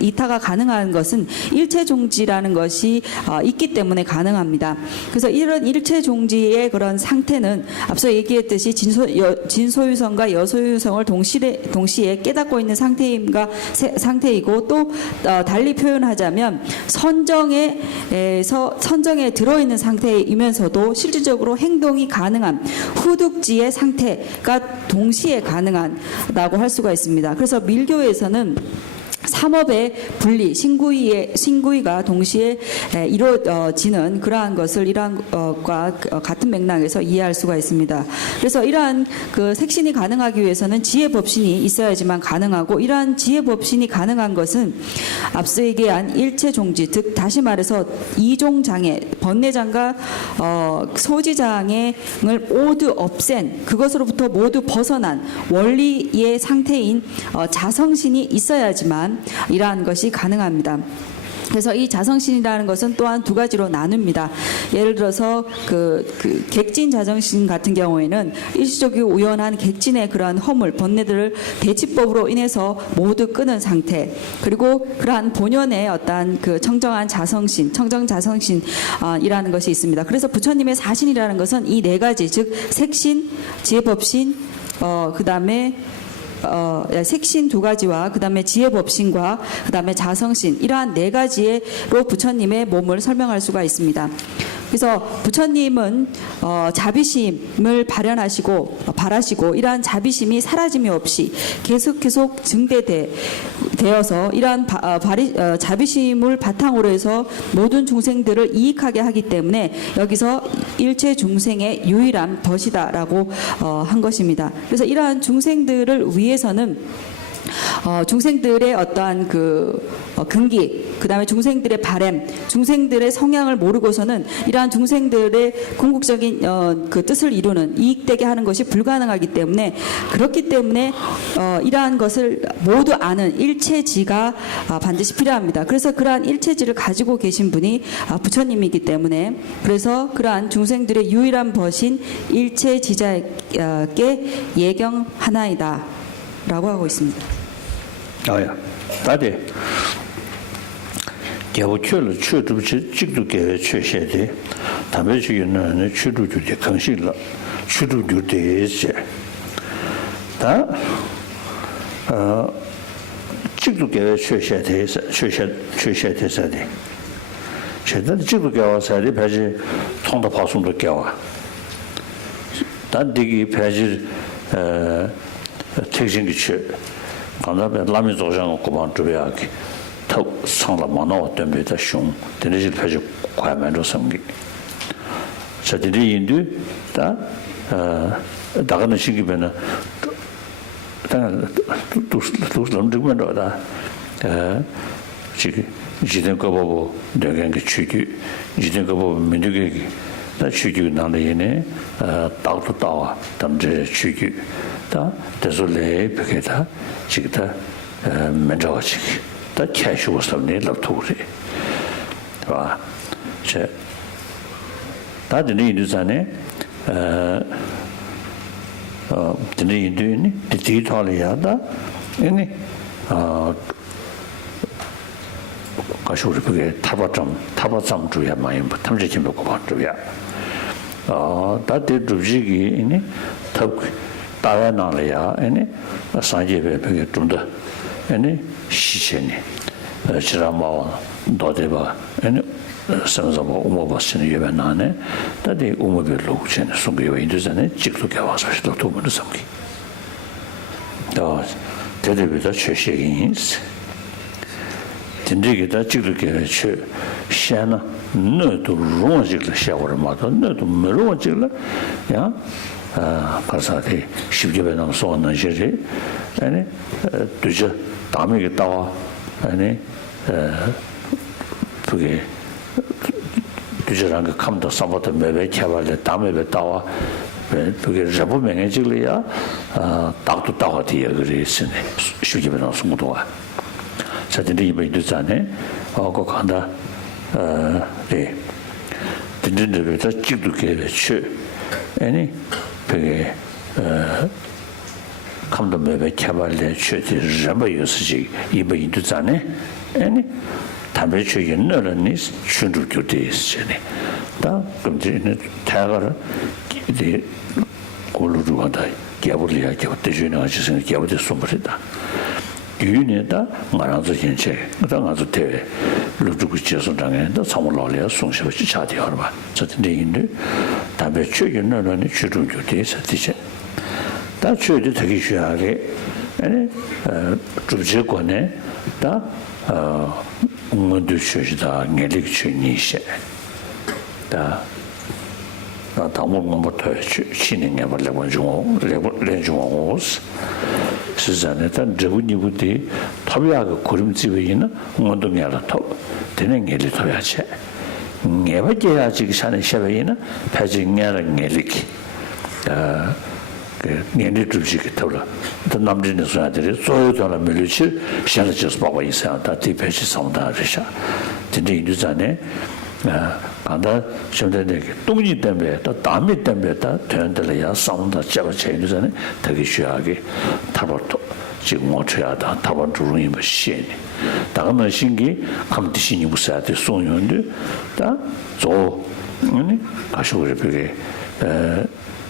이타가 가능한 것은 일체종지라는 것이 있기 때문에 가능합니다. 그래서 이런 일체종지의 그런 상태는 앞서 얘기했듯이 진소유성과 여소유성을 동시에 깨닫고 있는 상태이고 또 달리 표현하자면 선정에 들어있는 상태이면서도 실질적으로 행동이 가능한 후득지의 상태가 동시에 가능하다고 할 수가 있습니다. 그래서 밀교에서는 삼업의 분리, 신구이가 동시에 이루어지는 그러한 것을 이러한 것과 같은 맥락에서 이해할 수가 있습니다. 그래서 이러한 그 색신이 가능하기 위해서는 지혜 법신이 있어야지만 가능하고, 이러한 지혜 법신이 가능한 것은 앞서 얘기한 일체종지, 즉 다시 말해서 이종장애, 번뇌장과 소지장애를 모두 없앤, 그것으로부터 모두 벗어난 원리의 상태인 자성신이 있어야지만 이러한 것이 가능합니다. 그래서 이 자성신이라는 것은 또한 2가지로 나눕니다. 예를 들어서 그 객진 자성신 같은 경우에는 일시적이고 우연한 객진의 그러한 허물, 번뇌들을 대치법으로 인해서 모두 끄는 상태, 그리고 그러한 본연의 어떠한 그 청정한 자성신, 청정 자성신이라는 것이 있습니다. 그래서 부처님의 사신이라는 것은 이 4가지, 즉 색신, 지혜법신, 그 다음에 색신 2가지와 그 다음에 지혜법신과 그 다음에 자성신, 이러한 4가지로 부처님의 몸을 설명할 수가 있습니다. 그래서 부처님은 자비심을 발하시고 이러한 자비심이 사라짐이 없이 계속 증대되어서 이러한 자비심을 바탕으로 해서 모든 중생들을 이익하게 하기 때문에 여기서 일체 중생의 유일한 벗이다라고 한 것입니다. 그래서 이러한 중생들을 위해서는 중생들의 어떠한 근기, 그 다음에 중생들의 바램, 중생들의 성향을 모르고서는 이러한 중생들의 궁극적인 그 뜻을 이루는, 이익되게 하는 것이 불가능하기 때문에, 그렇기 때문에 이러한 것을 모두 아는 일체지가 반드시 필요합니다. 그래서 그러한 일체지를 가지고 계신 분이 부처님이기 때문에, 그래서 그러한 중생들의 유일한 벗인 일체지자에게 예경 하나이다 라고 하고 있습니다. 아야. 다데 개보철을 추두지 직도게 최세대 담배주는 추두주의 강실라 추두주대에 다 직도게 최세대에서 최세대에서데 최대 직도게 와서리 배지 통도 파송도 겨와 단디기 배지 택신기 최 간다베 라미 조장 고반 주야기 더 상라 만나와 때문에 다 숑 되는지 패지 과면도 섬기 저들이 인도 다 다가는 시기면은 또 넘들면 다 지금 지된 거 보고 내가 그 취기 지된 거 보고 민족이 다 취기 나네네 따도 따와 담제 취기 다 대솔레 베게다 지기다 맨저치 다 캐슈어 섬네 라토리 와 제 다들이 인도산에 드네 인도니 디지털이야다 아니 가쇼르 그게 타바점 주야 많이 탐지 좀 먹고 봐줘야 다들 주지기 이니 탑 따라나려야 아니 산제베 그게 좀더 아니 시체니 지라마 도데바 아니 선서바 우모바스는 예배나네 다들 우모별로 chen 송교회 인도산에 직속에 와서 또 도문을 섬기 더 대대비다 최시긴 진리게다 직속에 최 시아나 너도 롱직을 샤워를 마도 너도 메롱직을 야 가사데 십계배 남소는 제제 아니 두저 다음에 따와 아니 그게 두저랑 그 감도 사보다 매배 개발에 다음에 따와 그게 잡으면 지글이야 딱도 따와 뒤에 그랬으네 십계배 남소도와 자들이 이번 두잔에 그 간다 네 든든들부터 찍두게 취 아니 그게 감도 매배 개발에 취지 잡아 요스지 이번 인도잖아요 아니 담배 취연너는 춘두교대 있으네 다 근데는 타가를 이제 골루루가다 개불이야 개부대주는 아시는 개부대 소물이다 유네다 말아서 현재 그다가서 대 루주고 지어서당에 더 사물로래 송시버지 차대하러 봐 저한테 인들 담배 취연너는 춘두교대에서 되지 다 취도 되게 쉬하게 아니 주제권에 다 응원도시다 내릭취니시 다 당문부터 치는 게 벌레고 레고레고스 스잔에다 저분이부터 탑이하고 구름집에 있는 응원동이라 탑 되는 게 터야지 내버져야 지금 사는 샤베이나 패징냐는 내릭 그 내리 주식이 터라 또 남진의 소야들이 소유자는 밀리치 샤르치스 바바 이사다 티페시 상다르샤 진짜 인도산에 간다 현대되게 똥이 때문에 또 담이 때문에 다 되는데야 상다 잡아체 인도산에 되게 쉬하게 타버도 지금 어쩌야다 타버 주름이 뭐 시니 다음에 신기 감디시니 무사한테 소용인데 다저 아니 가시고 그게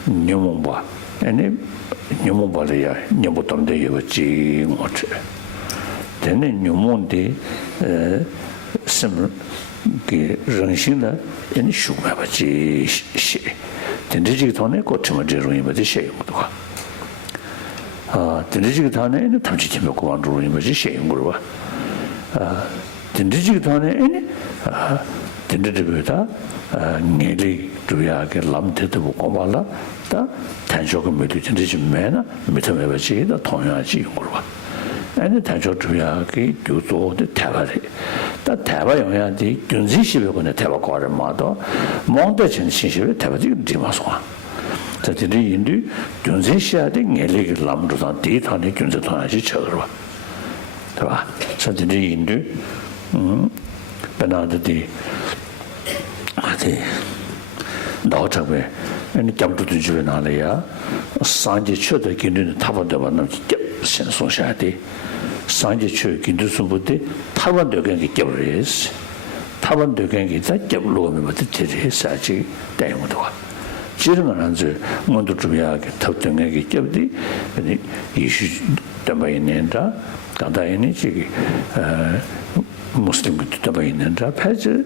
녀몽바 아니 녀몽바래야 녀보던데 이거지 뭐지 되는 녀몽데 심 그 정신다 아니 슈마바지 시 된지기 돈에 고치면 제로이 뭐지 쉐용도 된지기 돈에 탐지지 먹고 만들어니 뭐지 쉐용으로 봐 된지기 돈에 아니 된지기보다 내리 두야게 람테도 보고 말라 다 단속을 메디 된지지 매나 메타메바지다 통하지 이거로 봐 아니 단속 두야게 교도도 대바리 다 대바 영향이 균지시베고네 대바 거를 마도 몽대 진시시베 대바지 디마소아 자들이 인디 균지시아데 내리게 람도다 디타네 균지타나지 쳐그러 봐 자들이 인디 베나드디 아데 나오자베 아니 잠도도 집에 나래야 산지 쳐도 기는 타본데 만나 신송샤데 상제초 긴두스부터 타반되게 깨버렸어. 타반되게 다 깨버려면 뭐지 되리사지 때문도 와. 지름은 안줄 먼저 주야게 탑등하게 깨버디 근데 이슈 때문에 있는다. 가다이니 지기 무슬림 것도 때문에 있는다. 패즈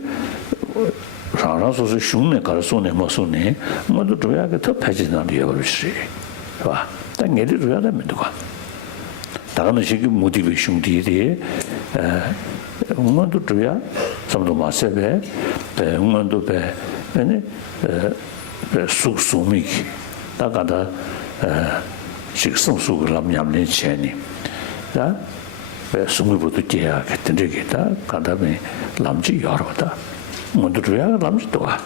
라라소서 슝네 가르소네 모소네 모두 줘야게 더 패지나 리어버시. 봐. 당연히 줘야 됩니다. 다른 식의 모티베이션 뒤에 응원도 줘야 좀더 마세베 응원도 배 아니 숙소미 다가다 식성수를 남냠는 체니 자 숨을부터 깨야 했던데기다 가다음에 남지 여러다 응원도 줘야 남지 또가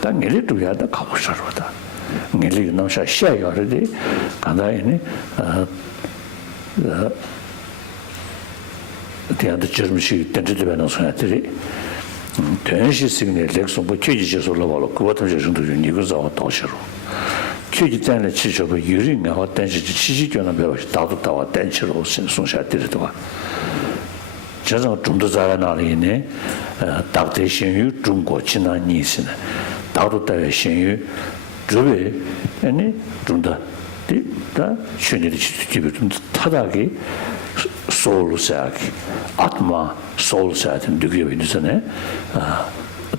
당연히 줘야 다 가고 싶어다 내리 넘사 샤여르디 가다에니 대한도 저름시 던지되는 소리들이 전시 시그널 렉송부 최지지소로 벌어 그것도 정도 이거서 도시로 최지단의 치셔고 유린가 단지 치지교는 배워 다도 다와 단치로 송샤들도 저는 좀더 잘하나리네 다대 신유 중국 지난 니스는 다도 다의 신유 주베 아니 좀더 다 신유의 지집을 좀 타다게 소울사기 아트마 소울사든 되게 되잖아요.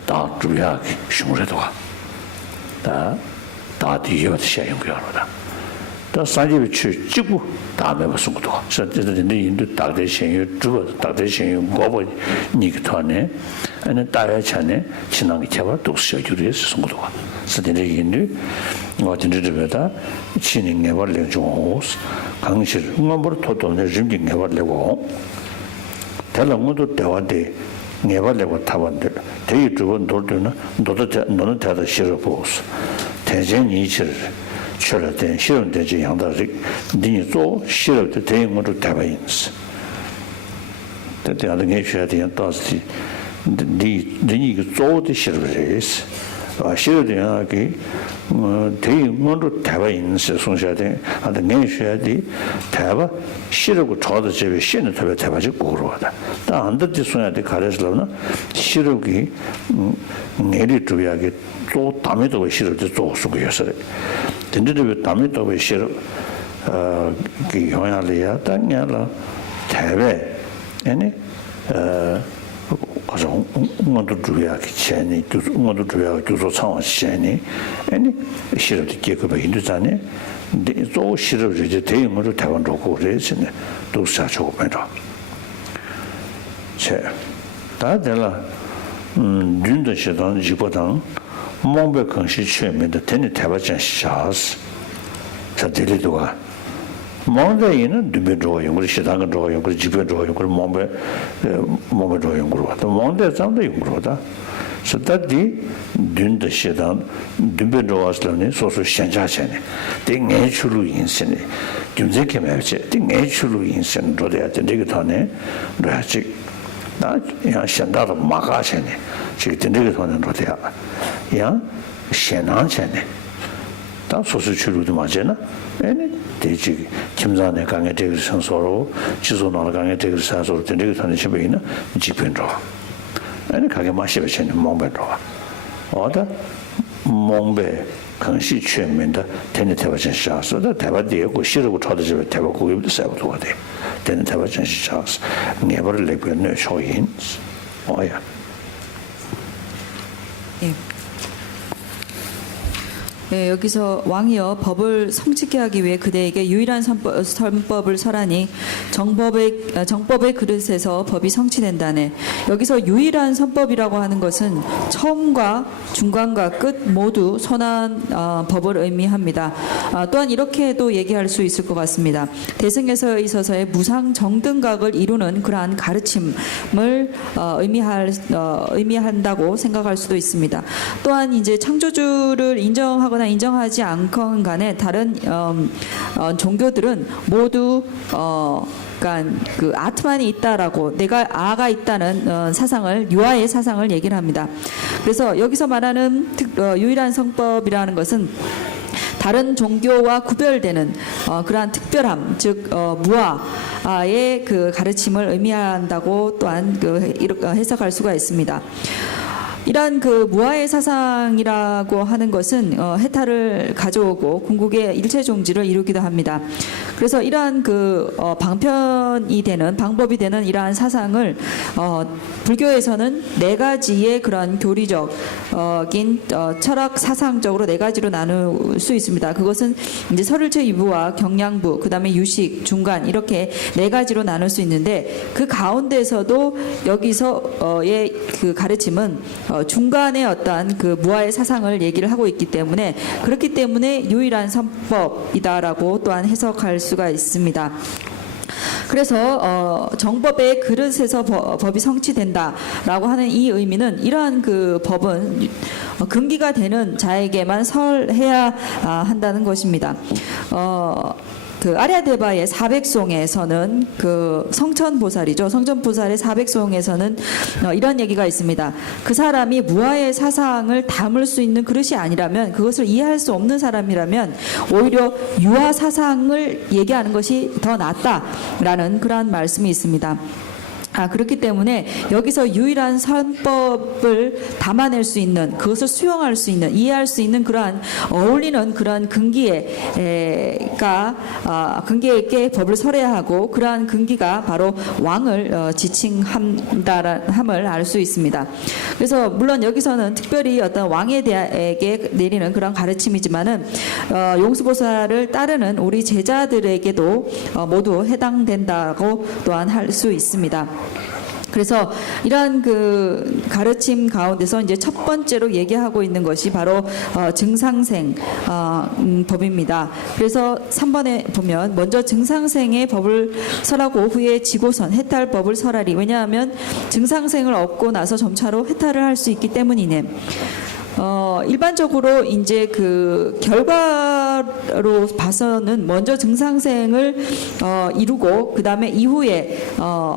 다 주야기 슝레도 다 뒤에서 시행한 거라다. 다 산지비 찍고 다음에 무슨 것도 저들인데 인도 다대 신유 주버 다대 신유 고버 니기토네 아니 다야 차네 지난게 제발 독서 주리에서 쓴 것도 스데네 인도 어딘지베다 진행해 버려 좀 강실 응원으로 토도는 준비해 버려고 달랑도 대화대 내발려고 타반들 대유 주건 돌드는 너는 다다 싫어 보스 대전이 이치를 철학된 실험 대지 양다리 니니 또 실험도 대응으로 대바인스 대대하는 게 쉬어야 되는 또스티 니니 그 조도 실험이스 실험이 대응으로 대바인스 송샤된 하는 게 쉬어야 돼 대바 실험고 저도 집에 신을 대바 대바지 고로다 다 안들지 소야 돼 가르스로는 실험이 내리 주야게 또 담에도 실험도 또 쓰고였어요. 근데도 담에도 왜 실험 그 영향이야 당연히 대외 아니 가서 응원도 주야게 체니 응원도 주야게 주소 상황 체니 아니 실험도 계획을 인도자네 근데 또 실험을 이제 대응으로 대원으로 그래서는 또 사주고 말아 제 다들라 윤도 시던 지보당 몽베 컨시 최면의 텐이 대바전 샤스 자 데리도가 몽베에는 두베로 용을 시당은 로 용을 지베로 용을 몽베로 용으로 또 몽베 잠도 용으로다 스타디 듄도 시당 두베로 왔으니 소소 현자체네 땡에 출루 인생이 좀제게 매체 땡에 출루 인생 로데야 되게 더네 로야지 나 야 현다도 마가체네 지금 되게 더는 로데야 야 현안체네 다 소소 출루도 맞잖아 아니 대지 김산에 강에 되게 선소로 지소나 강에 되게 사소로 되게 더는 집에 있는 집변로 아니 가게 마시베 chen 몽베로 어다 몽베 컨시 최면的 텐데 대바전 샤스다 대바디고 시르고 쳐들지 대바고 입도 세고도 와대 텐데 대바전 샤스 네버를 레베네 쇼인 어야 예. 네, 여기서 왕이여 법을 성취케 하기 위해 그대에게 유일한 선법을 설하니 정법의 그릇에서 법이 성취된다네. 여기서 유일한 선법이라고 하는 것은 처음과 중간과 끝 모두 선한 법을 의미합니다. 또한 이렇게도 얘기할 수 있을 것 같습니다. 대승에서 있어서의 무상 정등각을 이루는 그러한 가르침을 의미한다고 생각할 수도 있습니다. 또한 이제 창조주를 인정하거나 인정하지 않건 간에 다른 종교들은 모두 그러니까 그 아트만이 있다라고 내가 아가 있다는 사상을 유아의 사상을 얘기를 합니다. 그래서 여기서 말하는 유일한 성법이라는 것은 다른 종교와 구별되는 그러한 특별함, 즉 무아, 의 그 가르침을 의미한다고 또한 이렇게 해석할 수가 있습니다. 이러한 그 무아의 사상이라고 하는 것은 해탈을 가져오고 궁극의 일체 종지를 이루기도 합니다. 그래서 이러한 방편이 되는 방법이 되는 이러한 사상을 불교에서는 네 가지의 그런 교리적인 철학 사상적으로 네 가지로 나눌 수 있습니다. 그것은 이제 설일체 유부와 경량부, 그다음에 유식, 중간 이렇게 네 가지로 나눌 수 있는데 그 가운데서도 여기서의 그 가르침은 중간에 어떠한 그 무아의 사상을 얘기를 하고 있기 때문에 그렇기 때문에 유일한 선법이다라고 또한 해석할 수가 있습니다. 그래서 정법의 그릇에서 법이 성취된다라고 하는 이 의미는 이러한 그 법은 금기가 되는 자에게만 설해야 한다는 것입니다. 그 아랴데바의 400송에서는 그 성천보살이죠. 성천보살의 400송에서는 이런 얘기가 있습니다. 그 사람이 무아의 사상을 담을 수 있는 그릇이 아니라면, 그것을 이해할 수 없는 사람이라면 오히려 유아 사상을 얘기하는 것이 더 낫다라는 그러한 말씀이 있습니다. 그렇기 때문에 여기서 유일한 선법을 담아낼 수 있는, 그것을 수용할 수 있는, 이해할 수 있는 그러한 어울리는 그러한 근기에게 법을 설해야 하고, 그러한 근기가 바로 왕을 지칭함을 알 수 있습니다. 그래서 물론 여기서는 특별히 어떤 왕에 대하게 내리는 그런 가르침이지만은 용수보살을 따르는 우리 제자들에게도 모두 해당된다고 또한 할 수 있습니다. 그래서 이러한 그 가르침 가운데서 이제 첫 번째로 얘기하고 있는 것이 바로 증상생 법입니다. 그래서 3번에 보면 먼저 증상생의 법을 설하고 후에 지고선 해탈 법을 설하리. 왜냐하면 증상생을 얻고 나서 점차로 해탈을 할 수 있기 때문이네. 일반적으로 이제 그 결과로 봐서는 먼저 증상생을 이루고 그 다음에 이후에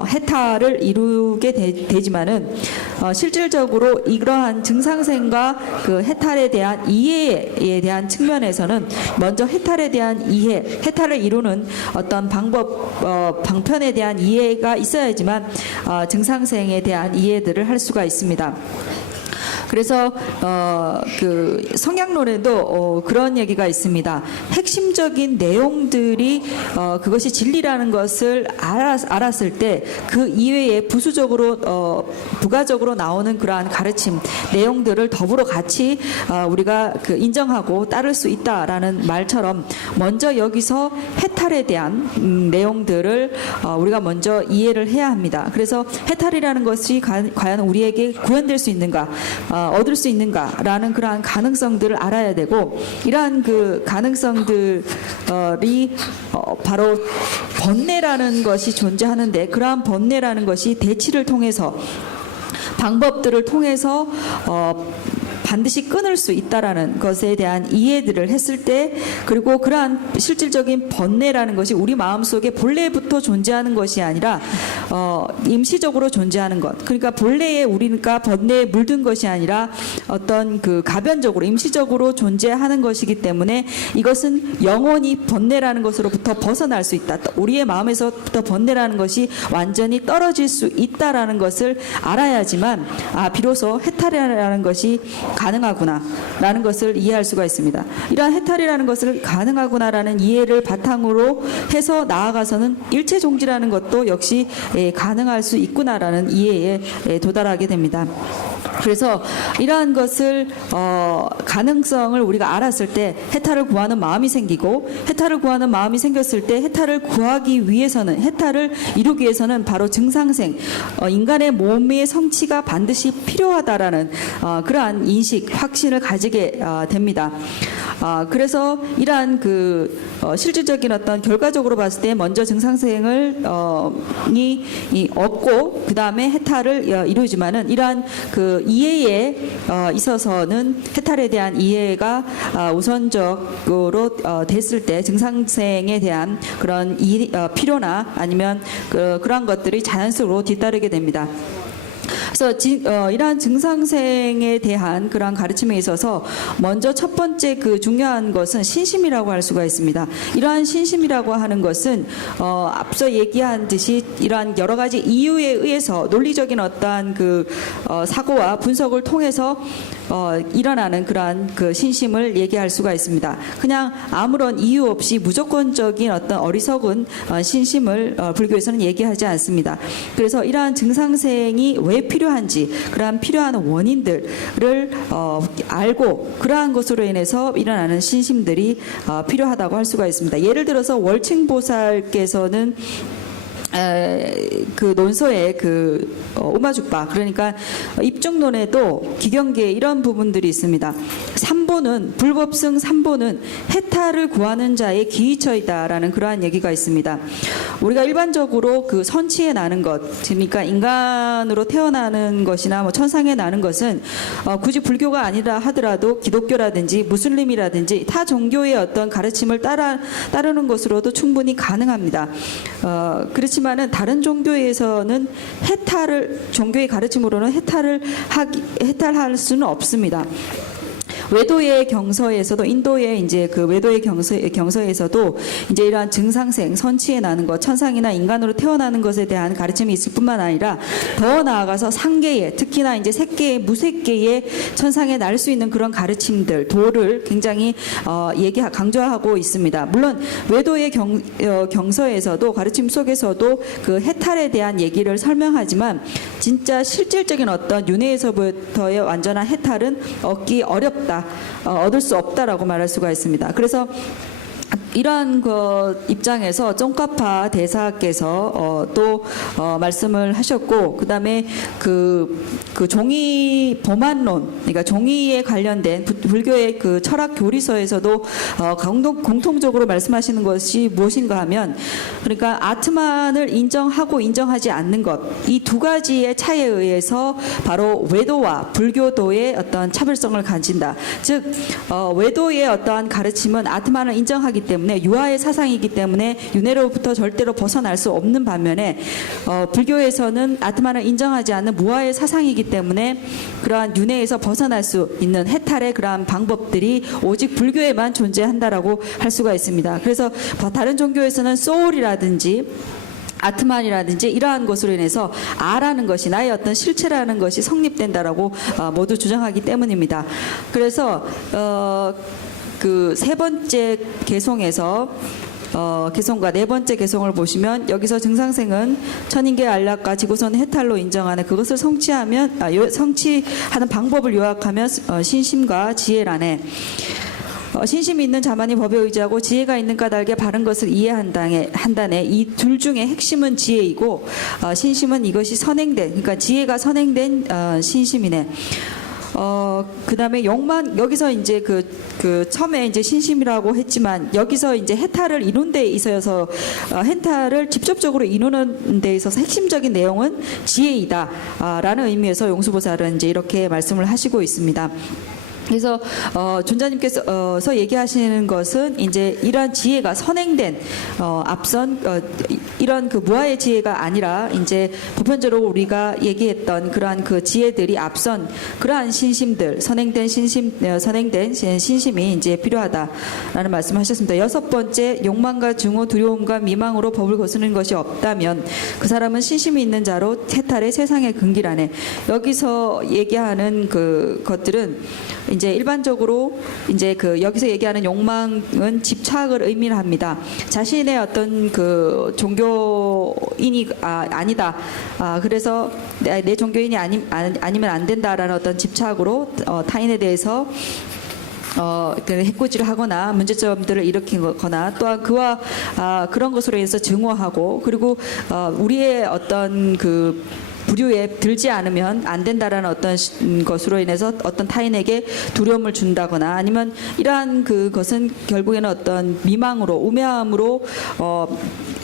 해탈을 이루게 되지만은 실질적으로 이러한 증상생과 그 해탈에 대한 이해에 대한 측면에서는 먼저 해탈에 대한 이해, 해탈을 이루는 어떤 방편에 대한 이해가 있어야지만 증상생에 대한 이해들을 할 수가 있습니다. 그래서 그 성향론에도 그런 얘기가 있습니다. 핵심적인 내용들이 그것이 진리라는 것을 알았을 때 그 이외에 부가적으로 나오는 그러한 가르침 내용들을 더불어 같이 우리가 그 인정하고 따를 수 있다라는 말처럼 먼저 여기서 해탈에 대한 내용들을 우리가 먼저 이해를 해야 합니다. 그래서 해탈이라는 것이 과연 우리에게 구현될 수 있는가, 얻을 수 있는가라는 그러한 가능성들을 알아야 되고, 이러한 그 가능성들이 바로 번뇌라는 것이 존재하는데, 그러한 번뇌라는 것이 대치를 통해서 방법들을 통해서 반드시 끊을 수 있다라는 것에 대한 이해들을 했을 때, 그리고 그러한 실질적인 번뇌라는 것이 우리 마음속에 본래부터 존재하는 것이 아니라 임시적으로 존재하는 것, 그러니까 본래에 우리가 번뇌에 물든 것이 아니라 어떤 그 가변적으로 임시적으로 존재하는 것이기 때문에 이것은 영원히 번뇌라는 것으로부터 벗어날 수 있다. 우리의 마음에서부터 번뇌라는 것이 완전히 떨어질 수 있다라는 것을 알아야지만 비로소 해탈이라는 것이 가능하구나라는 것을 이해할 수가 있습니다. 이러한 해탈이라는 것을 가능하구나라는 이해를 바탕으로 해서 나아가서는 일체 종지라는 것도 역시 가능할 수 있구나라는 이해에 도달하게 됩니다. 그래서 이러한 것을 가능성을 우리가 알았을 때 해탈을 구하는 마음이 생기고, 해탈을 구하는 마음이 생겼을 때 해탈을 구하기 위해서는, 해탈을 이루기 위해서는 바로 증상생, 인간의 몸의 성취가 반드시 필요하다라는 그러한 인식, 확신을 가지게 됩니다. 그래서 이러한 그 실질적인 어떤 결과적으로 봤을 때 먼저 증상생을 얻고 그 다음에 해탈을 이루지만은, 이러한 그 이해에 있어서는 해탈에 대한 이해가 우선적으로 됐을 때 증상생에 대한 그런 필요나 아니면 그러한 것들이 자연스러워 뒤따르게 됩니다. 그래서 이러한 증상생에 대한 그러한 가르침에 있어서 먼저 첫 번째 그 중요한 것은 신심이라고 할 수가 있습니다. 이러한 신심이라고 하는 것은 앞서 얘기한 듯이 이러한 여러 가지 이유에 의해서 논리적인 어떠한 그 사고와 분석을 통해서 일어나는 그러한 그 신심을 얘기할 수가 있습니다. 그냥 아무런 이유 없이 무조건적인 어떤 어리석은 신심을 불교에서는 얘기하지 않습니다. 그래서 이러한 증상생이 왜 필요한지 그러한 필요한 원인들을 알고 그러한 것으로 인해서 일어나는 신심들이 필요하다고 할 수가 있습니다. 예를 들어서 월칭보살께서는 그 논서의 그 우마죽바 그러니까 입중론에도 기경계에 이런 부분들이 있습니다. 삼보는 불법승 삼보는 해탈을 구하는 자의 기의처이다라는 그러한 얘기가 있습니다. 우리가 일반적으로 그 선치에 나는 것 그러니까 인간으로 태어나는 것이나 뭐 천상에 나는 것은 굳이 불교가 아니라 하더라도 기독교라든지 무슬림이라든지 타 종교의 어떤 가르침을 따르는 것으로도 충분히 가능합니다. 그렇지만은 다른 종교에서는 종교의 가르침으로는 해탈할 수는 없습니다. 외도의 경서에서도 인도의 이제 그 외도의 경서에서도 이제 이러한 증상생 선치에 나는 것 천상이나 인간으로 태어나는 것에 대한 가르침이 있을 뿐만 아니라 더 나아가서 상계에 특히나 이제 색계의 무색계의 천상에 날 수 있는 그런 가르침들 도를 굉장히 강조하고 있습니다. 물론 외도의 경서에서도 가르침 속에서도 그 해탈에 대한 얘기를 설명하지만 진짜 실질적인 어떤 윤회에서부터의 완전한 해탈은 얻기 어렵다. 얻을 수 없다라고 말할 수가 있습니다. 그래서 이러한 입장에서 쫑카파 대사께서 또 말씀을 하셨고 그다음에 그 종이 보만론 그러니까 종이에 관련된 불교의 그 철학 교리서에서도 공통적으로 말씀하시는 것이 무엇인가 하면 그러니까 아트만을 인정하고 인정하지 않는 것 이 두 가지의 차이에 의해서 바로 외도와 불교도의 어떤 차별성을 가진다. 즉 외도의 어떠한 가르침은 아트만을 인정하기 때문에 유아의 사상이기 때문에 윤회로부터 절대로 벗어날 수 없는 반면에 불교에서는 아트만을 인정하지 않는 무아의 사상이기 때문에 그러한 윤회에서 벗어날 수 있는 해탈의 그러한 방법들이 오직 불교에만 존재한다라고 할 수가 있습니다. 그래서 다른 종교에서는 소울이라든지 아트만이라든지 이러한 것으로 인해서 아라는 것이 나의 어떤 실체라는 것이 성립된다라고 모두 주장하기 때문입니다. 그래서 그 세 번째 개송에서 개송과 네 번째 개송을 보시면 여기서 증상생은 천인계 안락과 지고선 해탈로 인정하는 그것을 성취하는 방법을 요약하면 신심과 지혜라네. 신심이 있는 자만이 법에 의지하고 지혜가 있는 까닭에 바른 것을 이해한다네. 이 둘 중에 핵심은 지혜이고 신심은 이것이 선행된 그러니까 지혜가 선행된 신심이네. 그 다음에 여기서 이제 처음에 이제 신심이라고 했지만 여기서 이제 해탈을 이룬 데 있어서 해탈을 직접적으로 이루는 데 있어서 핵심적인 내용은 지혜이다. 라는 의미에서 용수보살은 이제 이렇게 말씀을 하시고 있습니다. 그래서 존자님께서 얘기하시는 것은 이제 이러한 지혜가 선행된 앞선 이런 그 무아의 지혜가 아니라 이제 보편적으로 우리가 얘기했던 그러한 그 지혜들이 앞선 그러한 신심들 선행된 신심이 이제 필요하다라는 말씀하셨습니다. 여섯 번째 욕망과 증오 두려움과 미망으로 법을 거스르는 것이 없다면 그 사람은 신심이 있는 자로 해탈의 세상의 근기라네. 여기서 얘기하는 그 것들은 이제 일반적으로 이제 여기서 얘기하는 욕망은 집착을 의미합니다. 자신의 어떤 그 종교인이 아니다. 그래서 내 종교인이 아니면 안 된다라는 어떤 집착으로 타인에 대해서 해코지를 하거나 문제점들을 일으키거나 또한 그와 그런 것으로 인해서 증오하고 그리고 우리의 어떤 그 부류에 들지 않으면 안 된다라는 어떤 것으로 인해서 어떤 타인에게 두려움을 준다거나 아니면 이러한 그것은 결국에는 어떤 미망으로 우매함으로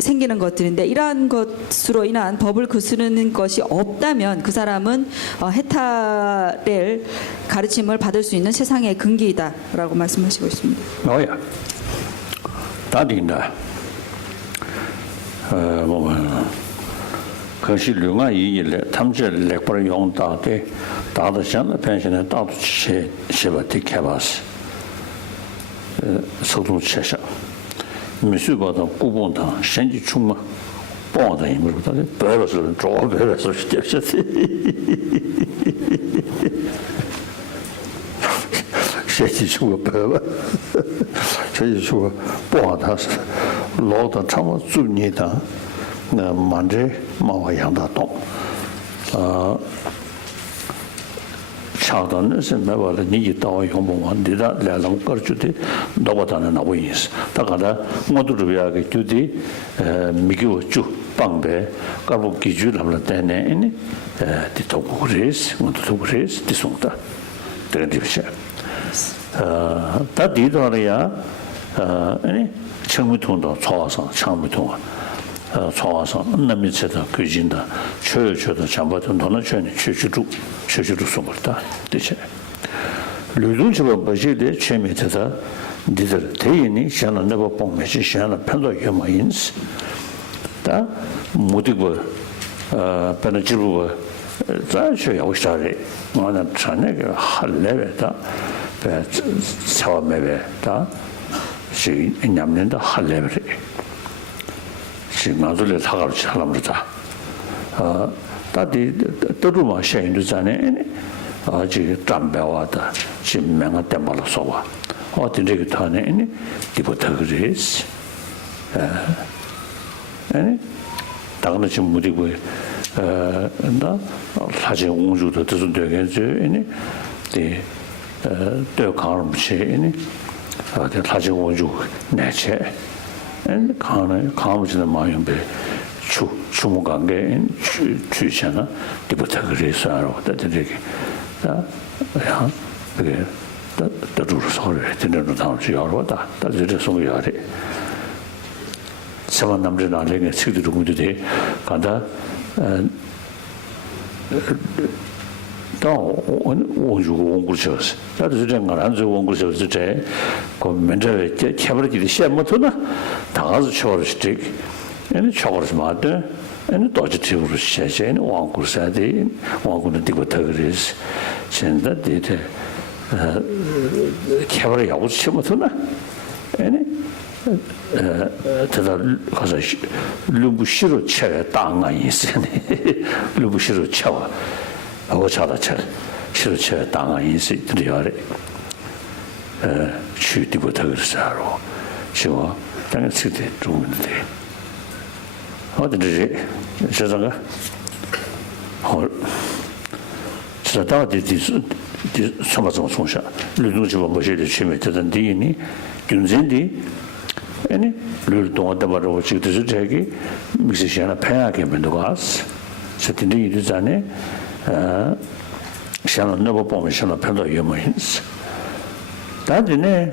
생기는 것들인데 이러한 것으로 인한 법을 거스르는 것이 없다면 그 사람은 해탈의 가르침을 받을 수 있는 세상의 근기이다라고 말씀하시고 있습니다. 뭐야? 다딘다. 보면 可是另外一类，他们这来不用大的像那边现在大多些吧的开发是，手动切下，没水包的古棒糖，身体出嘛，棒的也没有，但是白了是找白了是接下去，身体出个白了，身体出个棒糖是老的差不多做你的。那满着马娃养大动，恰当的是没办法，你一到用不完，你的来龙个就得老不当然那回意思。大家呢，我都这边个就得没给我做帮呗，搞不记住了带呢，的透过这些，我都透过这些的送的，这个对不起。他提到了呀，青梅通道草上青梅通啊。草上那么吃的最近的，确的强迫等同的圈里确实住送不到，对些。流动这个不是的全面的，你这太阳呢，像那个帮面是像那碰到也没意思，但目的不，本来记录咱学要啥的，我那穿那个很来的，草没的，但是俺们的很来的。俺这里他搞起来了么子到底都是嘛现在在呢这个站标啊的是每个电报了说话的这个他呢你不得个这是当然是目的不那他就温柔的这种这个对抗不起他就温柔难切看不起的马云被出木岗给去钱了，你不这个这算了，但这个这个得住少人，真正的当需要说大，但是这送要的，什么那么拿这个吃的东西的，看他到我如果问过就是，那就是这样，俺就问过就是这，我们这开不了的项目头呢，当时确实是这个，确实是嘛的，到处听说现在王国山的王国的这个头的是，现在的开不了要项目头呢，他说好像是路不西路吃的大案意思呢，路不西路吃啊。我查到吃，吃当然也是这样的，去这个头的时候，是吧？当然吃的中文的，好的这些是这个，好，是到底是什么种从下，流动性不是的全面这种第一呢，竞争的，流动的把这个这个是这个，没是现在培养给们的话是真的有在呢。像那个方面，像那碰到也没意思。但是呢，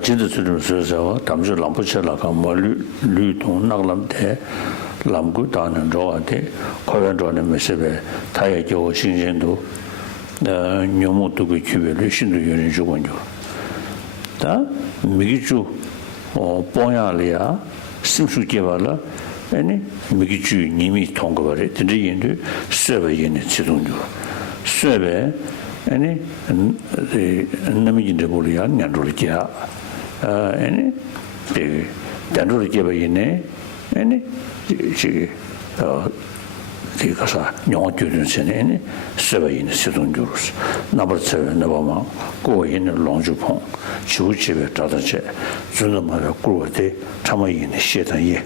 今日这种时候，他们是浪不起那个么律动那个浪的，浪过大能着的，快员着的没事呗，他也叫我新鲜度，牛毛都给区别，旅行的有人去关注。但每周帮下来啊，新书结完了。每个剧你们通过的，这研究设备研究其中就设备，那么研究不了呀，按照的加，这个按照的加吧呢，这个啥，两决定性的设备研究其中就是，那不是那不嘛，个人的浪就碰，就这边找到这，真的嘛，个的他们研究协同业。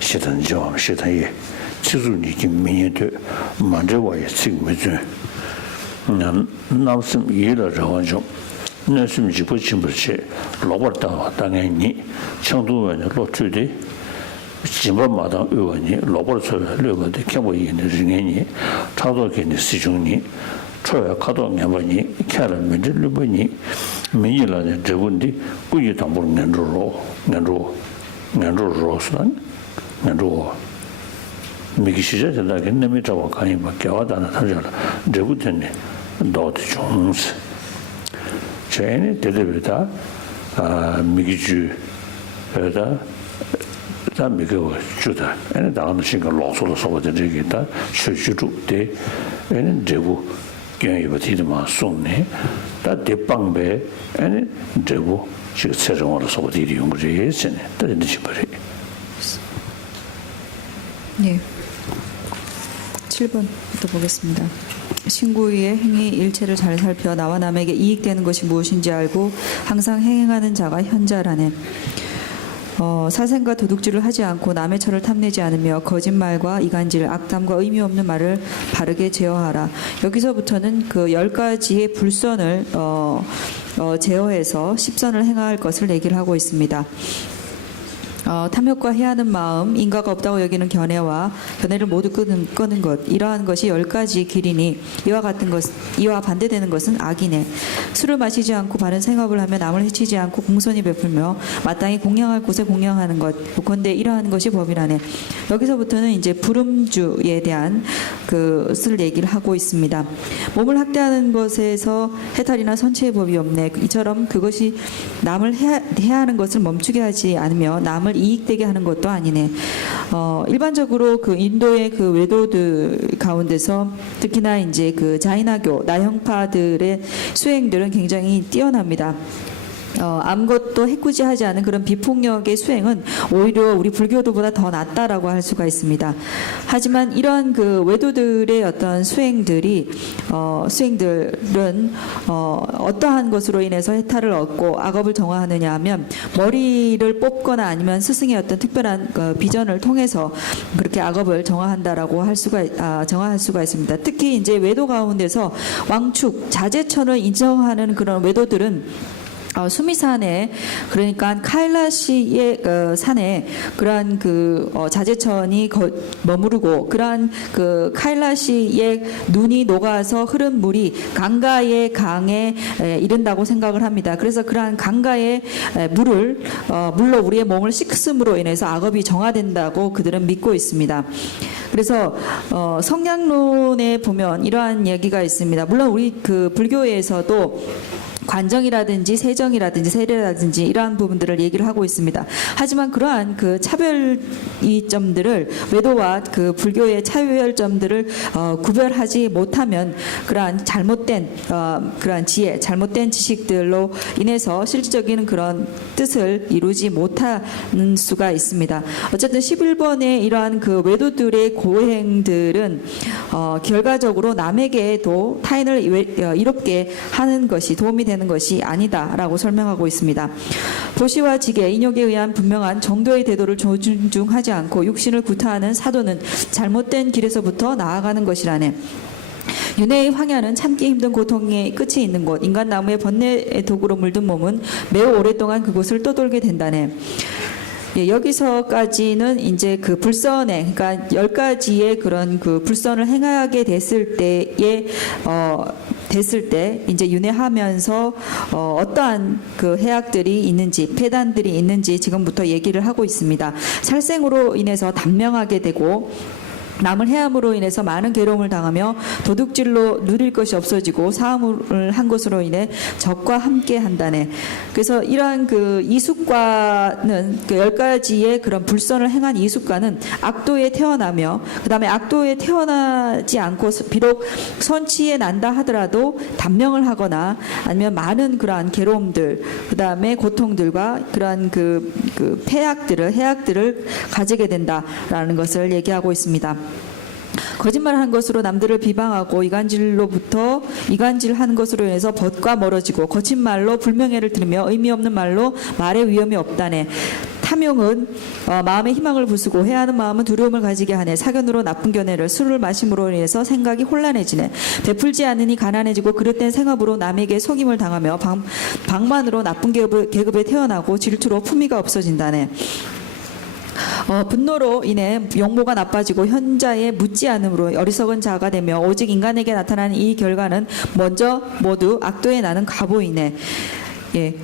现在叫现在也，其实你就明年的，满这我也这个没准，那是一了然后就，那是就不清不清，老板当然你，成都人落去的，基本马上2万年，老板出来6万的，看我演的是年，差不多给你4种年，出来看到2万年，看了没这6万年，没有了呢，这问题估计他不按照是吧？按照每个时间现在跟那边找我看一把，给我打了他讲了，这不真的，到底种子，这呢对对不对？每个剧，的다 미국 주다 애는 나가는 시간 로소로 서거든 저기다 실주도 때 애는 제부 경이 버티더만 손네 다 대빵배 애는 제부 지금 세정으로 서거들이 용거지 했네 다른 듯이 버리 네. 7번부터 보겠습니다. 신고의 행위 일체를 잘 살펴 나와 남에게 이익되는 것이 무엇인지 알고 항상 행하는 자가 현자라네. 사생과 도둑질을 하지 않고 남의 처를 탐내지 않으며 거짓말과 이간질, 악담과 의미 없는 말을 바르게 제어하라. 여기서부터는 그 10가지의 불선을 제어해서 10선을 행할 것을 얘기를 하고 있습니다. 탐욕과 해하는 마음, 인과가 없다고 여기는 견해를 모두 끄는 것, 이러한 것이 10가지 길이니 이와 반대되는 것은 악이네. 술을 마시지 않고 바른 생업을 하며 남을 해치지 않고 공손히 베풀며 마땅히 공양할 곳에 공양하는 것, 보건대 이러한 것이 법이라네. 여기서부터는 이제 불음주에 대한 그것을 얘기를 하고 있습니다. 몸을 학대하는 것에서 해탈이나 선체의 법이 없네. 이처럼 그것이 남을 해하는 것을 멈추게 하지 않으며 남을 이익되게 하는 것도 아니네. 일반적으로 그 인도의 그 외도들 가운데서 특히나 이제 그 자이나교 나형파들의 수행들은 굉장히 뛰어납니다. 아무것도 해코지하지 않은 그런 비폭력의 수행은 오히려 우리 불교도보다 더 낫다라고 할 수가 있습니다. 하지만 이러한 그 외도들의 어떤 수행들은 어떠한 것으로 인해서 해탈을 얻고 악업을 정화하느냐 하면 머리를 뽑거나 아니면 스승의 어떤 특별한 비전을 통해서 그렇게 악업을 정화한다라고 정화할 수가 있습니다. 특히 이제 외도 가운데서 왕축 자제천을 인정하는 그런 외도들은 수미산에 그러니까 카일라시의 산에 그러한 자제천이 머무르고 그러한 그 카일라시의 눈이 녹아서 흐른 물이 강가의 강에 이른다고 생각을 합니다. 그래서 그러한 강가의 물로 우리의 몸을 씻음으로 인해서 악업이 정화된다고 그들은 믿고 있습니다. 그래서 성량론에 보면 이러한 얘기가 있습니다. 물론 우리 그 불교에서도 관정이라든지 세정이라든지 세례라든지 이러한 부분들을 얘기를 하고 있습니다. 하지만 그러한 그 차별 이점들을 외도와 그 불교의 차별점들을 구별하지 못하면 그러한 잘못된 그러한 지혜, 잘못된 지식들로 인해서 실질적인 그런 뜻을 이루지 못하는 수가 있습니다. 어쨌든 11번의 이러한 그 외도들의 고행들은 결과적으로 남에게도 타인을 이롭게 하는 것이 도움이 되는 것이 아니다라고 설명하고 있습니다. 보시와 지계, 인욕에 의한 분명한 정도의 태도를 존중하지 않고 육신을 구타하는 사도는 잘못된 길에서부터 나아가는 것이라네. 윤회의 황야는 참기 힘든 고통의 끝이 있는 곳, 인간 나무의 번뇌의 독으로 물든 몸은 매우 오랫동안 그곳을 떠돌게 된다네. 예, 여기서까지는 이제 그 불선에, 그러니까 10가지의 그런 그 불선을 행하게 됐을 때 이제 윤회하면서 어떠한 그 해악들이 있는지, 폐단들이 있는지 지금부터 얘기를 하고 있습니다. 살생으로 인해서 단명하게 되고 남을 해함으로 인해서 많은 괴로움을 당하며 도둑질로 누릴 것이 없어지고 사함을 한 것으로 인해 적과 함께 한다네. 그래서 이러한 그 이숙과는 그 10가지의 그런 불선을 행한 이숙과는 악도에 태어나며 그 다음에 악도에 태어나지 않고 비록 선치에 난다 하더라도 단명을 하거나 아니면 많은 그러한 괴로움들 그 다음에 고통들과 그러한 그 해악들을 가지게 된다라는 것을 얘기하고 있습니다. 거짓말한 것으로 남들을 비방하고 이간질하는 것으로 인해서 벗과 멀어지고 거친 말로 불명예를 들으며 의미 없는 말로 말의 위험이 없다네. 탐욕은 마음의 희망을 부수고 해하는 마음은 두려움을 가지게 하네. 사견으로 나쁜 견해를 술을 마심으로 인해서 생각이 혼란해지네. 베풀지 않으니 가난해지고 그릇된 생업으로 남에게 속임을 당하며 방만으로 나쁜 계급에 태어나고 질투로 품위가 없어진다네. 분노로 인해 용모가 나빠지고 현자에 묻지 않음으로 어리석은 자가 되며 오직 인간에게 나타나는 이 결과는 먼저 모두 악도에 나는 가보이네. 예.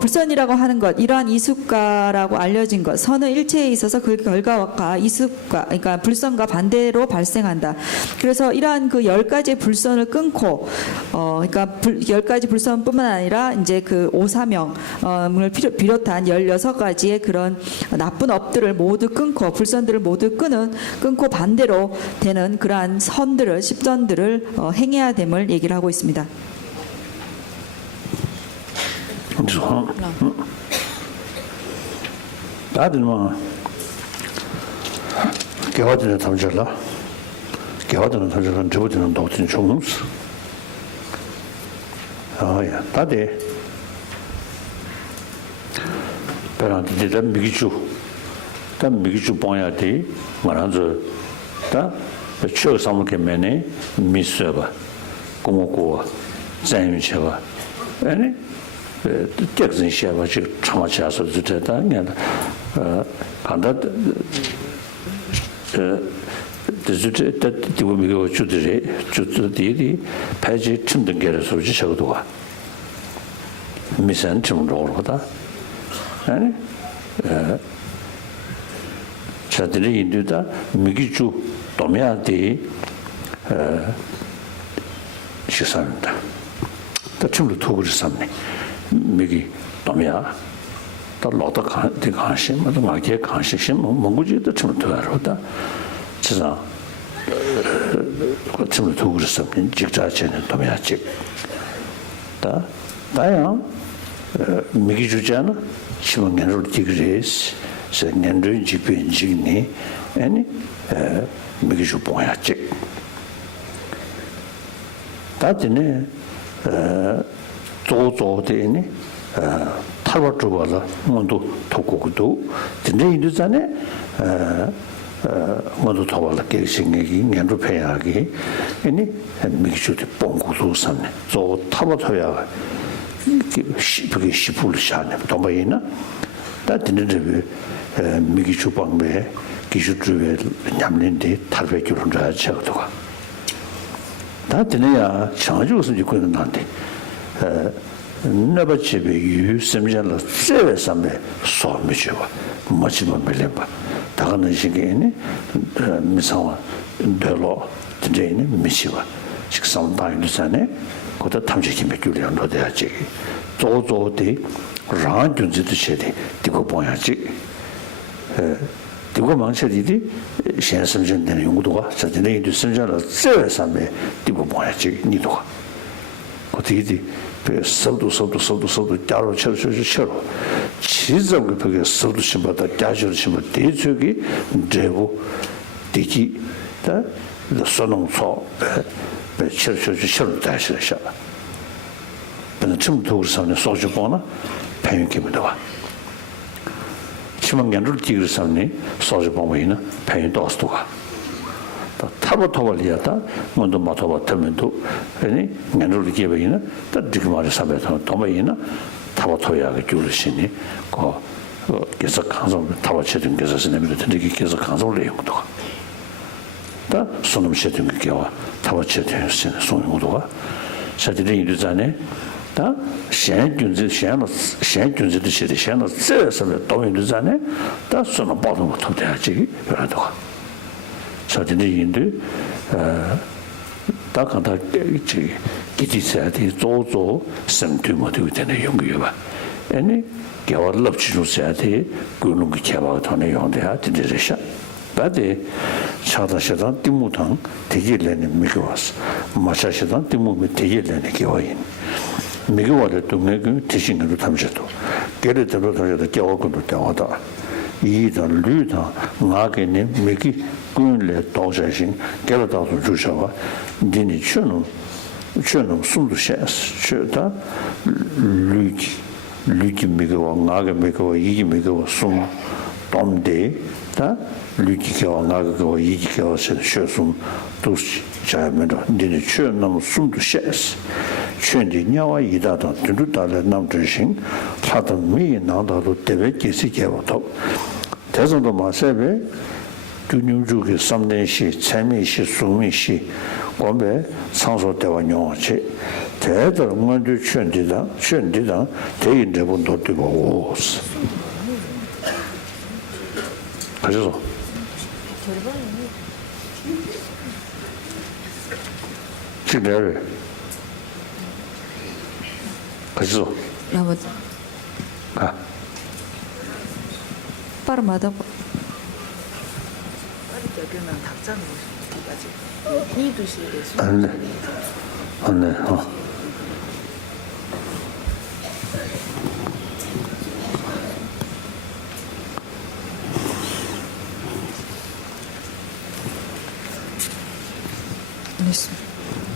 불선이라고 하는 것, 이러한 이수가라고 알려진 것, 선의 일체에 있어서 그 결과가 이수가, 그러니까 불선과 반대로 발생한다. 그래서 이러한 그 10가지의 불선을 끊고, 그러니까 10가지 불선뿐만 아니라 이제 그 오사명을 비롯한 16가지의 그런 나쁜 업들을 모두 끊고, 불선들을 모두 끊고 반대로 되는 그러한 선들을, 십선들을 행해야 됨을 얘기를 하고 있습니다. 그래서 다들 뭐 개화되는 탐절라 개화되는 탐절은 저보다는 도트는 좋은스 아야 다들 베란디다 미기주 다 미기주 봐야 돼 말하죠 다 추억 삼게 매네 미스바 고모고 자유체가 아니 tekzin sheba chik chama chaso zuteta ngana kanda zuteta diwa migo chudire chudiri paji chimdun gere soji chagduwa misan chimdogorgoda yani chadiri induda migi chu domya di shisamda 다 chimdu togur samne 미기 도미야 또 로도 간 관심 뭐 마게 관심 뭔고지도 좀 더하다 진짜 좀 더 그랬으면 직자체는 도미야 직다 다야 미기 주잖아 시원년으로 디그레스 생년도 집인지니 아니 미기 주 뭐야 직 다지네 조조되니 탈바주가라 먼저 토고도 근데 이제는 먼저 타발라 계신게 년도 배하기 아니 미기주도 봉고도 삼네 저 타바토야 그게 시불 샤네 도마이나 다 드는데 미기주 방배 기주주에 냠는데 탈배교를 다 쳐도가 다 드네야 창조서 지고는 난데 너버집에 유심전을 세외삼에 소미지와 마치만 밀레바 다가는 시기에는 미사와 별로 진짜는 미시와 식상당이 전에 그것도 탐지기 맥주를 넣어야지 조조대 라운드도 셔대 되고 봐야지 되고 망설이디 신심전되는 용도가 저들이 유심전을 세외삼에 되고 봐야지 니도가 어떻게지 서도 자로 쳐로 지점 그 서도 심바다 자주로 심바 대적이 제부 대기 다 선홍소 쳐로 다시셔 근데 좀 도르서는 소주 보나 배윤기입니다 와 치명견을 뒤르서는 소주 보면은 배윤도 없도가 타보토벌리야다 먼저 마토바터면도 아니 년을 기회이나 다 지금 말에 사배서 도매이나 타보토야가 줄으시니 계속 강성 타보쳐진 게서 내밀어 되게 계속 강성을 내용도 다 손음 셔든 게와 타보쳐진 손음도가 사실은 이르잖아요 다 시행균제도 시행은 세서는 도면이잖아요 다 손을 받은 것도 돼야지 그러다가 저들이 인도 다 간다 기지사한테 조조 생투모도 되는 용기가 아니 겨울럽 주사한테 그런 게 개발 돈에 용돼야 되지셔 바데 차다셔던 띠무당 되게래는 미고스 마샤셔던 띠무미 되게래는 겨워인 미고와를 동네그 대신으로 담셔도 게르들로 더셔도 겨워고도 되어다 이던 류다 나게네 미기 군래 도저신 게르다도 주셔와 니니 추는 숨도 셔스 추다 류기 미고 나게 미고 이기 미고 숨 덤데 다 류기가 나고 이기가 셔숨 도시 자면도 니니 추는 숨도 셔스 춘디냐와 이다도 두루달에 남주신 타던 미 나다도 대베 계시게부터 대선도 마세베 균융주기 삼den시, 채미시, 수미시, 원배 상소대와 용어치, 대들 응원주 취현디다, 대인대분도 뛰고 오스. 그래서, 지내를, 그래서, 아마 가. 빠르마다 그러면 닭장 어디까지? 이 도시에서 안 돼,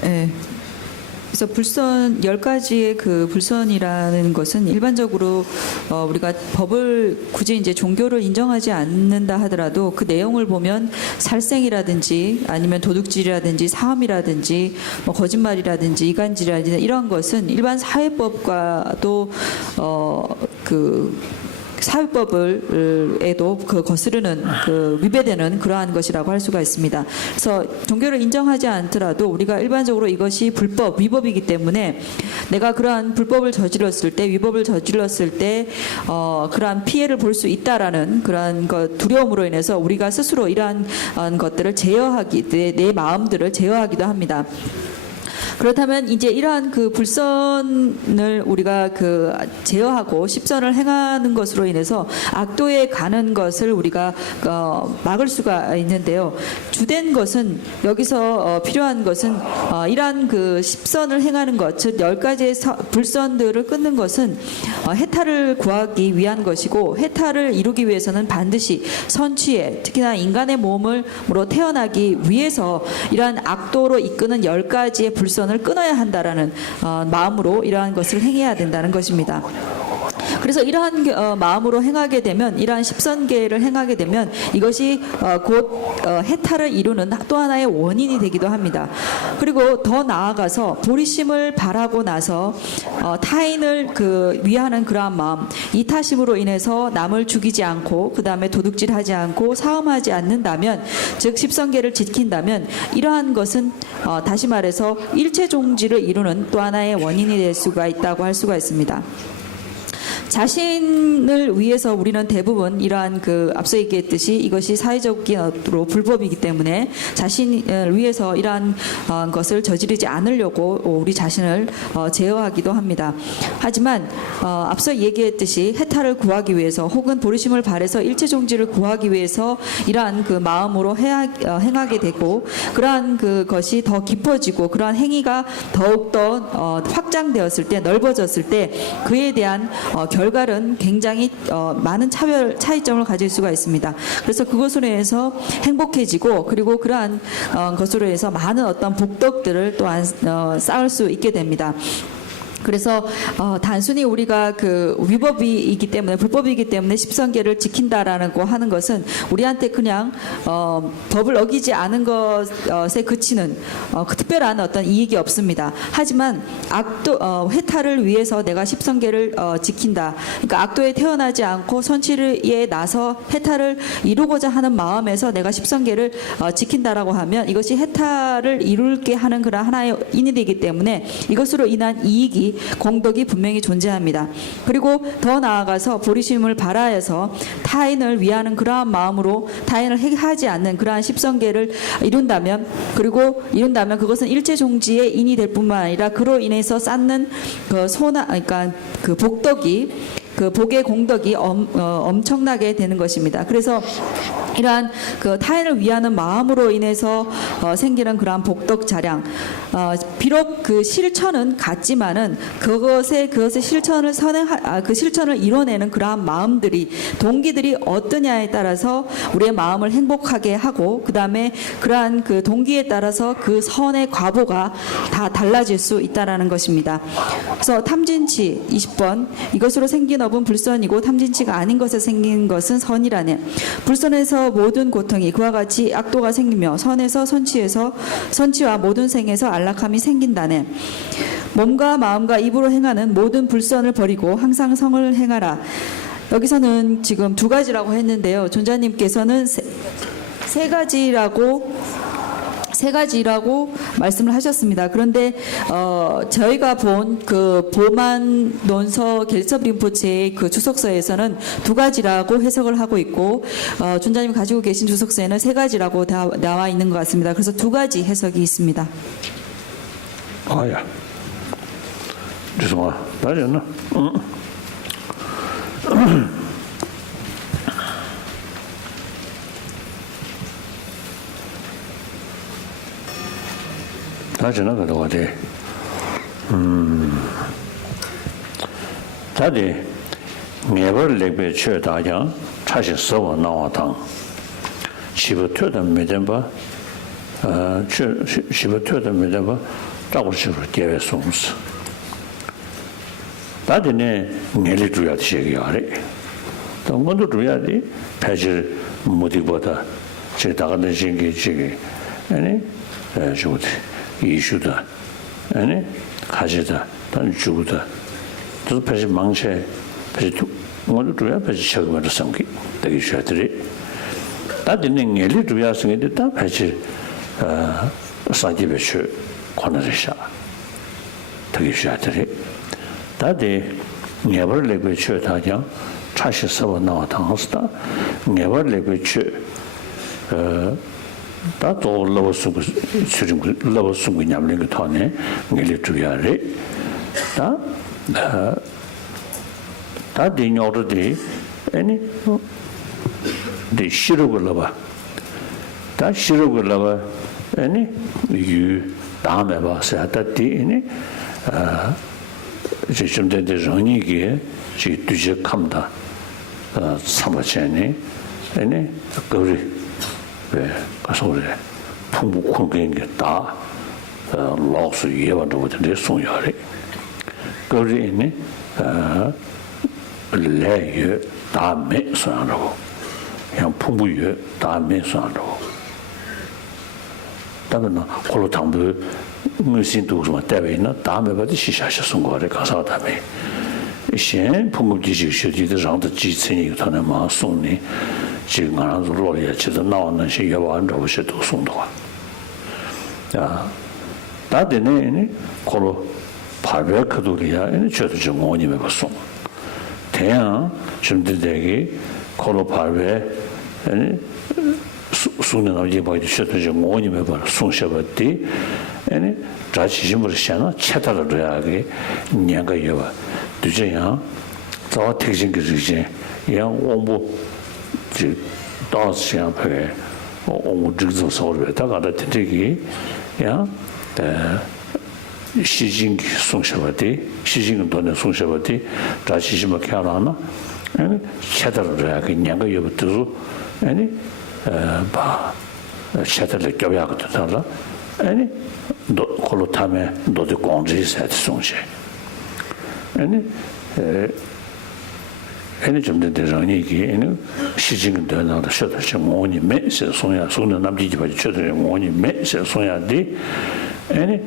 예. 그래서 불선 10가지의 그 불선이라는 것은 일반적으로 우리가 법을 굳이 이제 종교를 인정하지 않는다 하더라도 그 내용을 보면 살생이라든지 아니면 도둑질이라든지 사함이라든지 뭐 거짓말이라든지 이간질이라든지 이런 것은 일반 사회법과도 사회법을에도 그 거스르는 그 위배되는 그러한 것이라고 할 수가 있습니다. 그래서 종교를 인정하지 않더라도 우리가 일반적으로 이것이 불법, 위법이기 때문에 내가 그러한 불법을 저질렀을 때, 위법을 저질렀을 때 그러한 피해를 볼 수 있다라는 그러한 두려움으로 인해서 우리가 스스로 이러한 것들을 제어하기, 내 마음들을 제어하기도 합니다. 그렇다면 이제 이러한 그 불선을 우리가 그 제어하고 십선을 행하는 것으로 인해서 악도에 가는 것을 우리가 막을 수가 있는데요. 주된 것은 여기서 필요한 것은 이러한 그 십선을 행하는 것, 즉 10가지의 불선들을 끊는 것은 해탈을 구하기 위한 것이고 해탈을 이루기 위해서는 반드시 선취에 특히나 인간의 몸으로 태어나기 위해서 이러한 악도로 이끄는 10가지의 불선을 끊어야 한다라는 마음으로 이러한 것을 행해야 된다는 것입니다. 그래서 이러한 마음으로 행하게 되면 이러한 십선계를 행하게 되면 이것이 곧 해탈을 이루는 또 하나의 원인이 되기도 합니다. 그리고 더 나아가서 보리심을 바라고 나서 타인을 위하는 그러한 마음, 이타심으로 인해서 남을 죽이지 않고 그 다음에 도둑질하지 않고 사음하지 않는다면, 즉 십선계를 지킨다면 이러한 것은 다시 말해서 일체종지를 이루는 또 하나의 원인이 될 수가 있다고 할 수가 있습니다. 자신을 위해서 우리는 대부분 이러한 앞서 얘기했듯이 이것이 사회적으로 불법이기 때문에 자신을 위해서 이러한 것을 저지르지 않으려고 우리 자신을 제어하기도 합니다. 하지만 앞서 얘기했듯이 해탈을 구하기 위해서 혹은 보리심을 발해서 일체종지를 구하기 위해서 이러한 그 마음으로 행하게 되고 그러한 그것이 더 깊어지고 그러한 행위가 더욱더 확장되었을 때, 넓어졌을 때 그에 대한 결과는 굉장히 많은 차이점을 가질 수가 있습니다. 그래서 그것으로 인해서 행복해지고 그리고 그러한 것으로 인해서 많은 어떤 복덕들을 또한 쌓을 수 있게 됩니다. 그래서 단순히 우리가 위법이기 때문에 불법이기 때문에 십선계를 지킨다라고 하는 것은 우리한테 그냥 법을 어기지 않은 것에 그치는 특별한 어떤 이익이 없습니다. 하지만 해탈을 위해서 내가 십선계를 지킨다. 그러니까 악도에 태어나지 않고 선취에 나서 해탈을 이루고자 하는 마음에서 내가 십선계를 지킨다라고 하면 이것이 해탈을 이룰게 하는 그런 하나의 인이 되기 때문에 이것으로 인한 이익이 공덕이 분명히 존재합니다. 그리고 더 나아가서 보리심을 발하여서 타인을 위하는 그러한 마음으로 타인을 해하지 않는 그러한 십선계를 이룬다면 그것은 일체종지의 인이 될 뿐만 아니라 그로 인해서 쌓는 그러니까 복덕이 복의 공덕이 엄청나게 되는 것입니다. 그래서 이러한 타인을 위하는 마음으로 인해서 생기는 그러한 복덕 자량, 비록 실천은 같지만은 그것의 실천을 그 실천을 이뤄내는 그러한 마음들이 동기들이 어떠냐에 따라서 우리의 마음을 행복하게 하고 그 다음에 그러한 동기에 따라서 그 선의 과보가 다 달라질 수 있다라는 것입니다. 그래서 탐진치 20번 이것으로 생긴 업은 불선이고 탐진치가 아닌 것에 생긴 것은 선이라네. 불선에서 모든 고통이 그와 같이 악도가 생기며 선에서 선치와 모든 생에서 안락함이 생긴다네. 몸과 마음과 입으로 행하는 모든 불선을 버리고 항상 성을 행하라. 여기서는 지금 두 가지라고 했는데요. 존자님께서는 세 가지라고 말씀을 하셨습니다. 그런데 저희가 본 그 보만 논서 겔첩 림포체의 그 주석서에서는 2가지라고 해석을 하고 있고 준자님 가지고 계신 주석서에는 3가지라고 다 나와 있는 것 같습니다. 그래서 2가지 해석이 있습니다. 아야. 죄송합니다. 나잖아. 나잖아 그러고 돼. 다들 매번 레벨 최다장 차시 서버 나와당. 시부터도 매점바 시부터도 매점바 작업실로 계획 송스. 다들네 내리 줘야 되게 또 먼저 줘야 돼. 패질 모디보다 제 다가는 신기 지기 아니 저기 이슈다 아니 가지다 단 주다 또 패질 망체 패질 먼저 줘야 패질 처음으로 삼기 되게 줘야 돼. 다들네 내리 줘야 생기다 다 패질 사기배출 권하셔 되게 줘야 돼. 다들 네벌 레벨 최다장 차시 서버 나와 당스다 네벌 레벨 최 다도 러버스고 수준 러버스고 냠는 거 터네 내리 주야래 다 디녀르디 아니 데 시르고 러바 다 시르고 러바 아니 유 다음에 봐서 다디 아니 지금 된데 정리기에 지 두제 감다 삼바체네 아니 거기 왜 가서 그래 풍부 공개인 게다 로스 예반도 되는데 송야래 거기에 레여 다음에 선하고 그냥 풍부여 다음에 선하고 다음에는 콜로 당부 무신도 좀 대외나 다음에 봐도 시샤시 송거래 가서 다음에 신 풍부지식学习的 让的基层一个他那么送你지금 안 로리야 지도 나오는 시 여반 저시 도 송도와 야 다데네 콜로 파베크도리아 이 저도 좀 오님에 봤어 대야 좀 되게 콜로 파베 아니 수는 어디 봐도 저도 좀 오님에 봐 송셔버디 아니 자치심을 시나 채다를 해야게 냐가 여봐 두제야 저 택신 그지 야 공부 지 다시야 배 오무직서 서울에 다가다 되게 야 시진 송셔버디 시진은 돈에 송셔버디 자치심을 캐라나 아니 채다를 해야게 냐가 여부터 아니 바 채다를 껴야고 되더라 아니 너 콜로 타면 너도 공지 세트 송시 아니 아니 좀 되는 얘기 시진은 되나도 쉬어도 좀 오니 매세 송야 송는 남지지 봐 쳐도 오니 매세 송야디 아니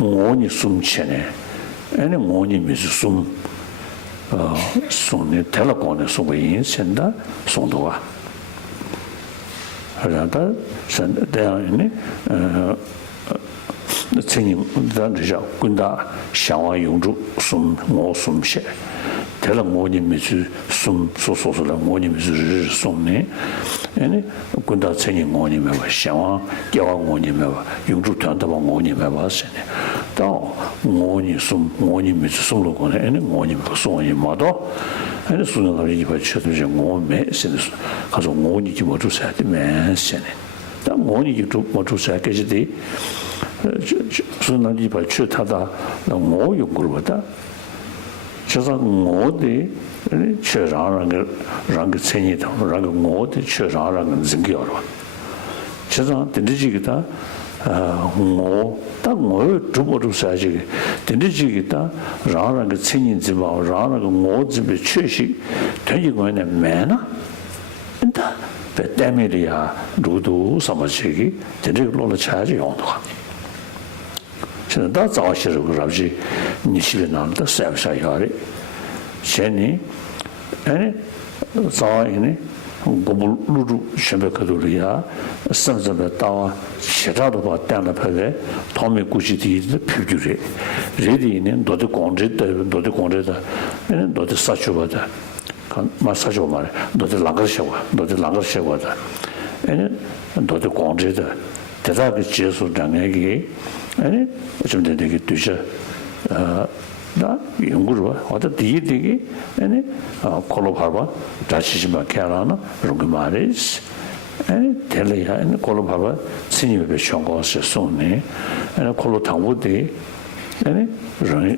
오니 숨체네 아니 오니 미스 숨 손에 텔레콘에 송고 인센다 송도와 하다가 선대하네 책임 단지자 군다 샤와 용주 숨모 숨셰 대랑 모님이 숨 소소소라 모님이 숨네 아니 군다 책임 모님이 샤와 겨와 모님이 용주 단다 모님이 와서네 또 모니 숨 모님이 숨로 거네 아니 모님이 소니 마도 아니 수는 가지고 봐 쳐도 좀 모메 가서 모니 좀 주셔야 되면 세네 다 모니 좀 주셔야 되지 수는 봐 쳐다다 뭐 욕을보다 저서 뭐데 최라는 랑 생이다 랑 뭐데 최라는 증거로 저서 된지기다 뭐딱 뭐 주보주사지 된지기다 라는 생인지 봐 라는 뭐집에 최시 되기고는 매나 인다 배때미리아 루도 삼아지기 된지로 차지 용도가 저는 다 자시를 그러지 니시를 남다 셋사야리 셴니 아니 자이니 고불루루 셴베카도리아 선선의 따와 시라도 봐 때나 패에 도미 구시디의 표주리 레디는 너도 공제다 너도 공제다 너도 사주바다 마사주 말 너도 랑거셔와 너도 랑거셔와다 너도 공제다 대다그 제수 장애기 좀 되게 두셔 나 연구로 어디 뒤에 아니 콜로바바 다시지마 캐라나 그런 말이지 아니 텔레야 아니 콜로바바 신입에 쇼고스 손네 아니 콜로 당부데 아니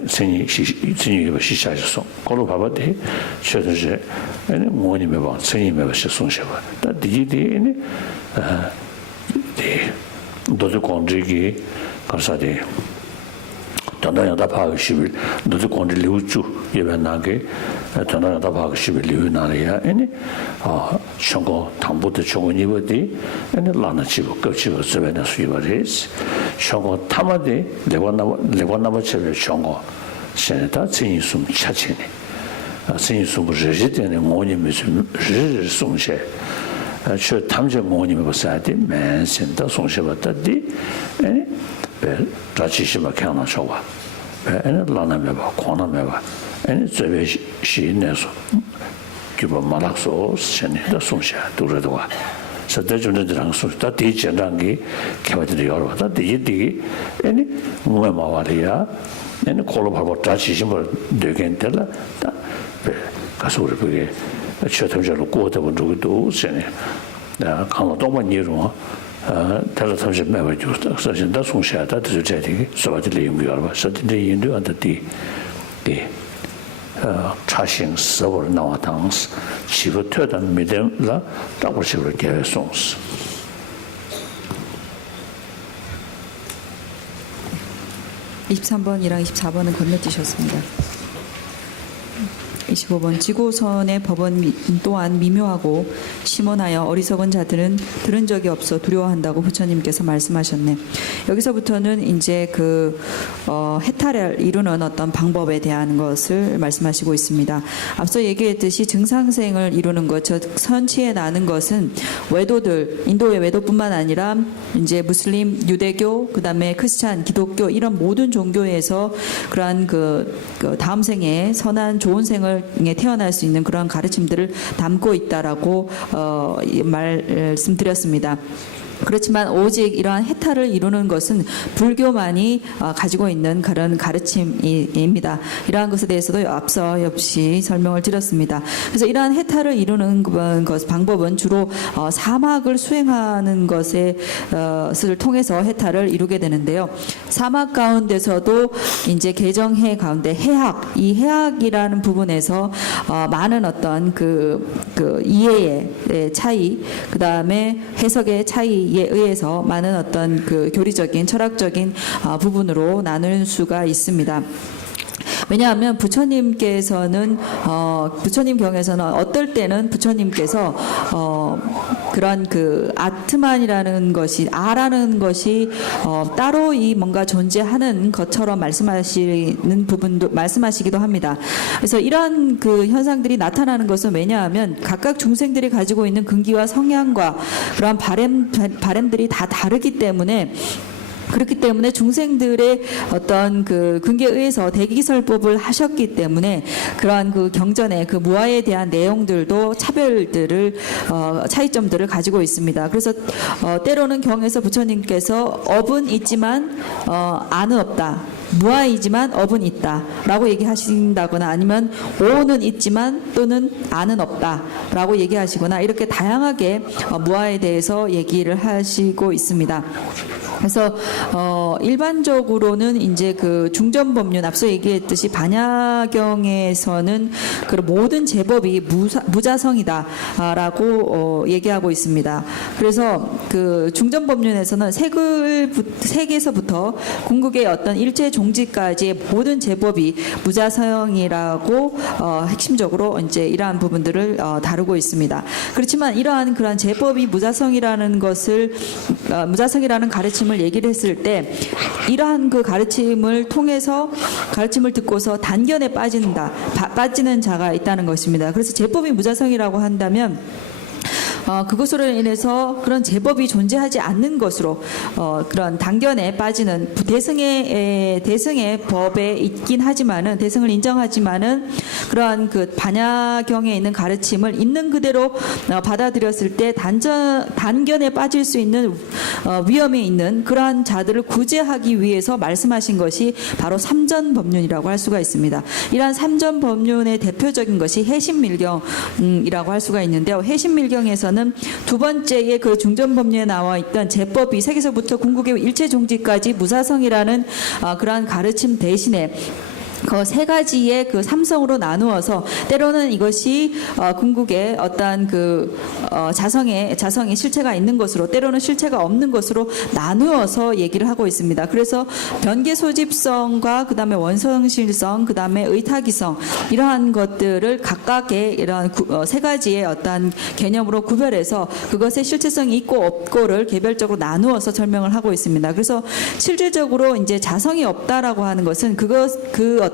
신입에 시샤서 콜로바바데 셔서제 아니 모니메 봐 신입에 시송셔봐 다 뒤에 아니 데 도저 건지기 가사데 전화야다 파고 싶을 너도 건들 리우주 예배나게 전화야다 파고 싶을 리우나리야 아니 청고 당부도 좋은 이버디 아니 라나치고 거치고 서베나 수이버리스 청고 타마데 레고나바 체베 청고 세다 진이숨 차치네 진이숨 제제되는 모님이 르르 송셰 저 탐제 모님이 버사데 맨센다 송셰바다디 아니 자치시마 캐나 쇼와 에 라나메바 코나메바 에 저베 시내서 기본 말학소 신이다 송샤 두르도와 서대준들랑 소다 대전랑기 개발들이 여러 다 대디 에니 뭐마와리아 에니 콜로바고 자치시마 되겐텔라 다 가서 우리 그게 최첨적으로 꼬다본 적도 신이 나 강도만 이루어 달라 삼십 매월 주다 사진다 송샤다 드제디 소바들이 연구하고 서든데 인도한테 차싱 서버 나와 당스 시부터던 믿음라 답을식으로 계획송스 23번이랑 24번은 건너뛰셨습니다. 25번 지고선의 법원 또한 미묘하고 심원하여 어리석은 자들은 들은 적이 없어 두려워한다고 부처님께서 말씀하셨네. 여기서부터는 이제 해탈을 이루는 어떤 방법에 대한 것을 말씀하시고 있습니다. 앞서 얘기했듯이 증상생을 이루는 것, 즉 선치에 나는 것은 외도들, 인도의 외도뿐만 아니라 이제 무슬림, 유대교, 그다음에 크리스찬, 기독교 이런 모든 종교에서 그러한 다음 생에 선한 좋은 생을 태어날 수 있는 그런 가르침들을 담고 있다라고 말씀드렸습니다. 그렇지만 오직 이러한 해탈을 이루는 것은 불교만이 가지고 있는 그런 가르침입니다. 이러한 것에 대해서도 앞서 역시 설명을 드렸습니다. 그래서 이러한 해탈을 이루는 방법은 주로 사막을 수행하는 것을 통해서 해탈을 이루게 되는데요. 사막 가운데서도 이제 개정해 가운데 이 해학이라는 부분에서 많은 어떤 이해의 차이, 그 다음에 해석의 차이 에 의해서 많은 어떤 교리적인 철학적인 부분으로 나눌 수가 있습니다. 왜냐하면 부처님께서는 부처님 경에서는 어떨 때는 부처님께서 그런 아트만이라는 것이 아라는 것이 따로 이 뭔가 존재하는 것처럼 말씀하시는 부분도 말씀하시기도 합니다. 그래서 이러한 현상들이 나타나는 것은 왜냐하면 각각 중생들이 가지고 있는 근기와 성향과 그런 바램들이 다 다르기 때문에 그렇기 때문에 중생들의 어떤 근기에 의해서 대기설법을 하셨기 때문에 그러한 경전의 무아에 대한 내용들도 차이점들을 가지고 있습니다. 그래서 때로는 경에서 부처님께서 업은 있지만 안은 없다. 무아이지만 업은 있다라고 얘기하신다거나 아니면 오는 있지만 또는 안은 없다라고 얘기하시거나 이렇게 다양하게 무아에 대해서 얘기를 하시고 있습니다. 그래서 일반적으로는 이제 중전법륜 앞서 얘기했듯이 반야경에서는 모든 제법이 무자성이다라고 얘기하고 있습니다. 그래서 중전법륜에서는 색에서부터 궁극의 어떤 일체 종지까지의 모든 제법이 무자성이라고 핵심적으로 이제 이러한 부분들을 다루고 있습니다. 그렇지만 이러한 그러한 제법이 무자성이라는 가르침을 얘기를 했을 때 이러한 가르침을 통해서 가르침을 듣고서 단견에 빠지는 자가 있다는 것입니다. 그래서 제법이 무자성이라고 한다면 그것으로 인해서 그런 제법이 존재하지 않는 것으로 그런 단견에 빠지는 대승의 법에 있긴 하지만은 대승을 인정하지만은 그러한 그 반야경에 있는 가르침을 있는 그대로 받아들였을 때 단견에 빠질 수 있는 위험이 있는 그러한 자들을 구제하기 위해서 말씀하신 것이 바로 삼전법륜이라고 할 수가 있습니다. 이러한 삼전법륜의 대표적인 것이 해신밀경이라고 할 수가 있는데요. 해신밀경에서는 두 번째의 그 중전법륜에 나와 있던 제법이 세계서부터 궁극의 일체종지까지 무사성이라는 그러한 가르침 대신에 그 세 가지의 그 삼성으로 나누어서 때로는 이것이 궁극의 어떠한 그 자성의 실체가 있는 것으로 때로는 실체가 없는 것으로 나누어서 얘기를 하고 있습니다. 그래서 변계 소집성과 그다음에 원성실성, 그다음에 의타기성 이러한 것들을 각각의 이러한 세 가지의 어떠한 개념으로 구별해서 그것의 실체성이 있고 없고를 개별적으로 나누어서 설명을 하고 있습니다. 그래서 실질적으로 이제 자성이 없다라고 하는 것은 그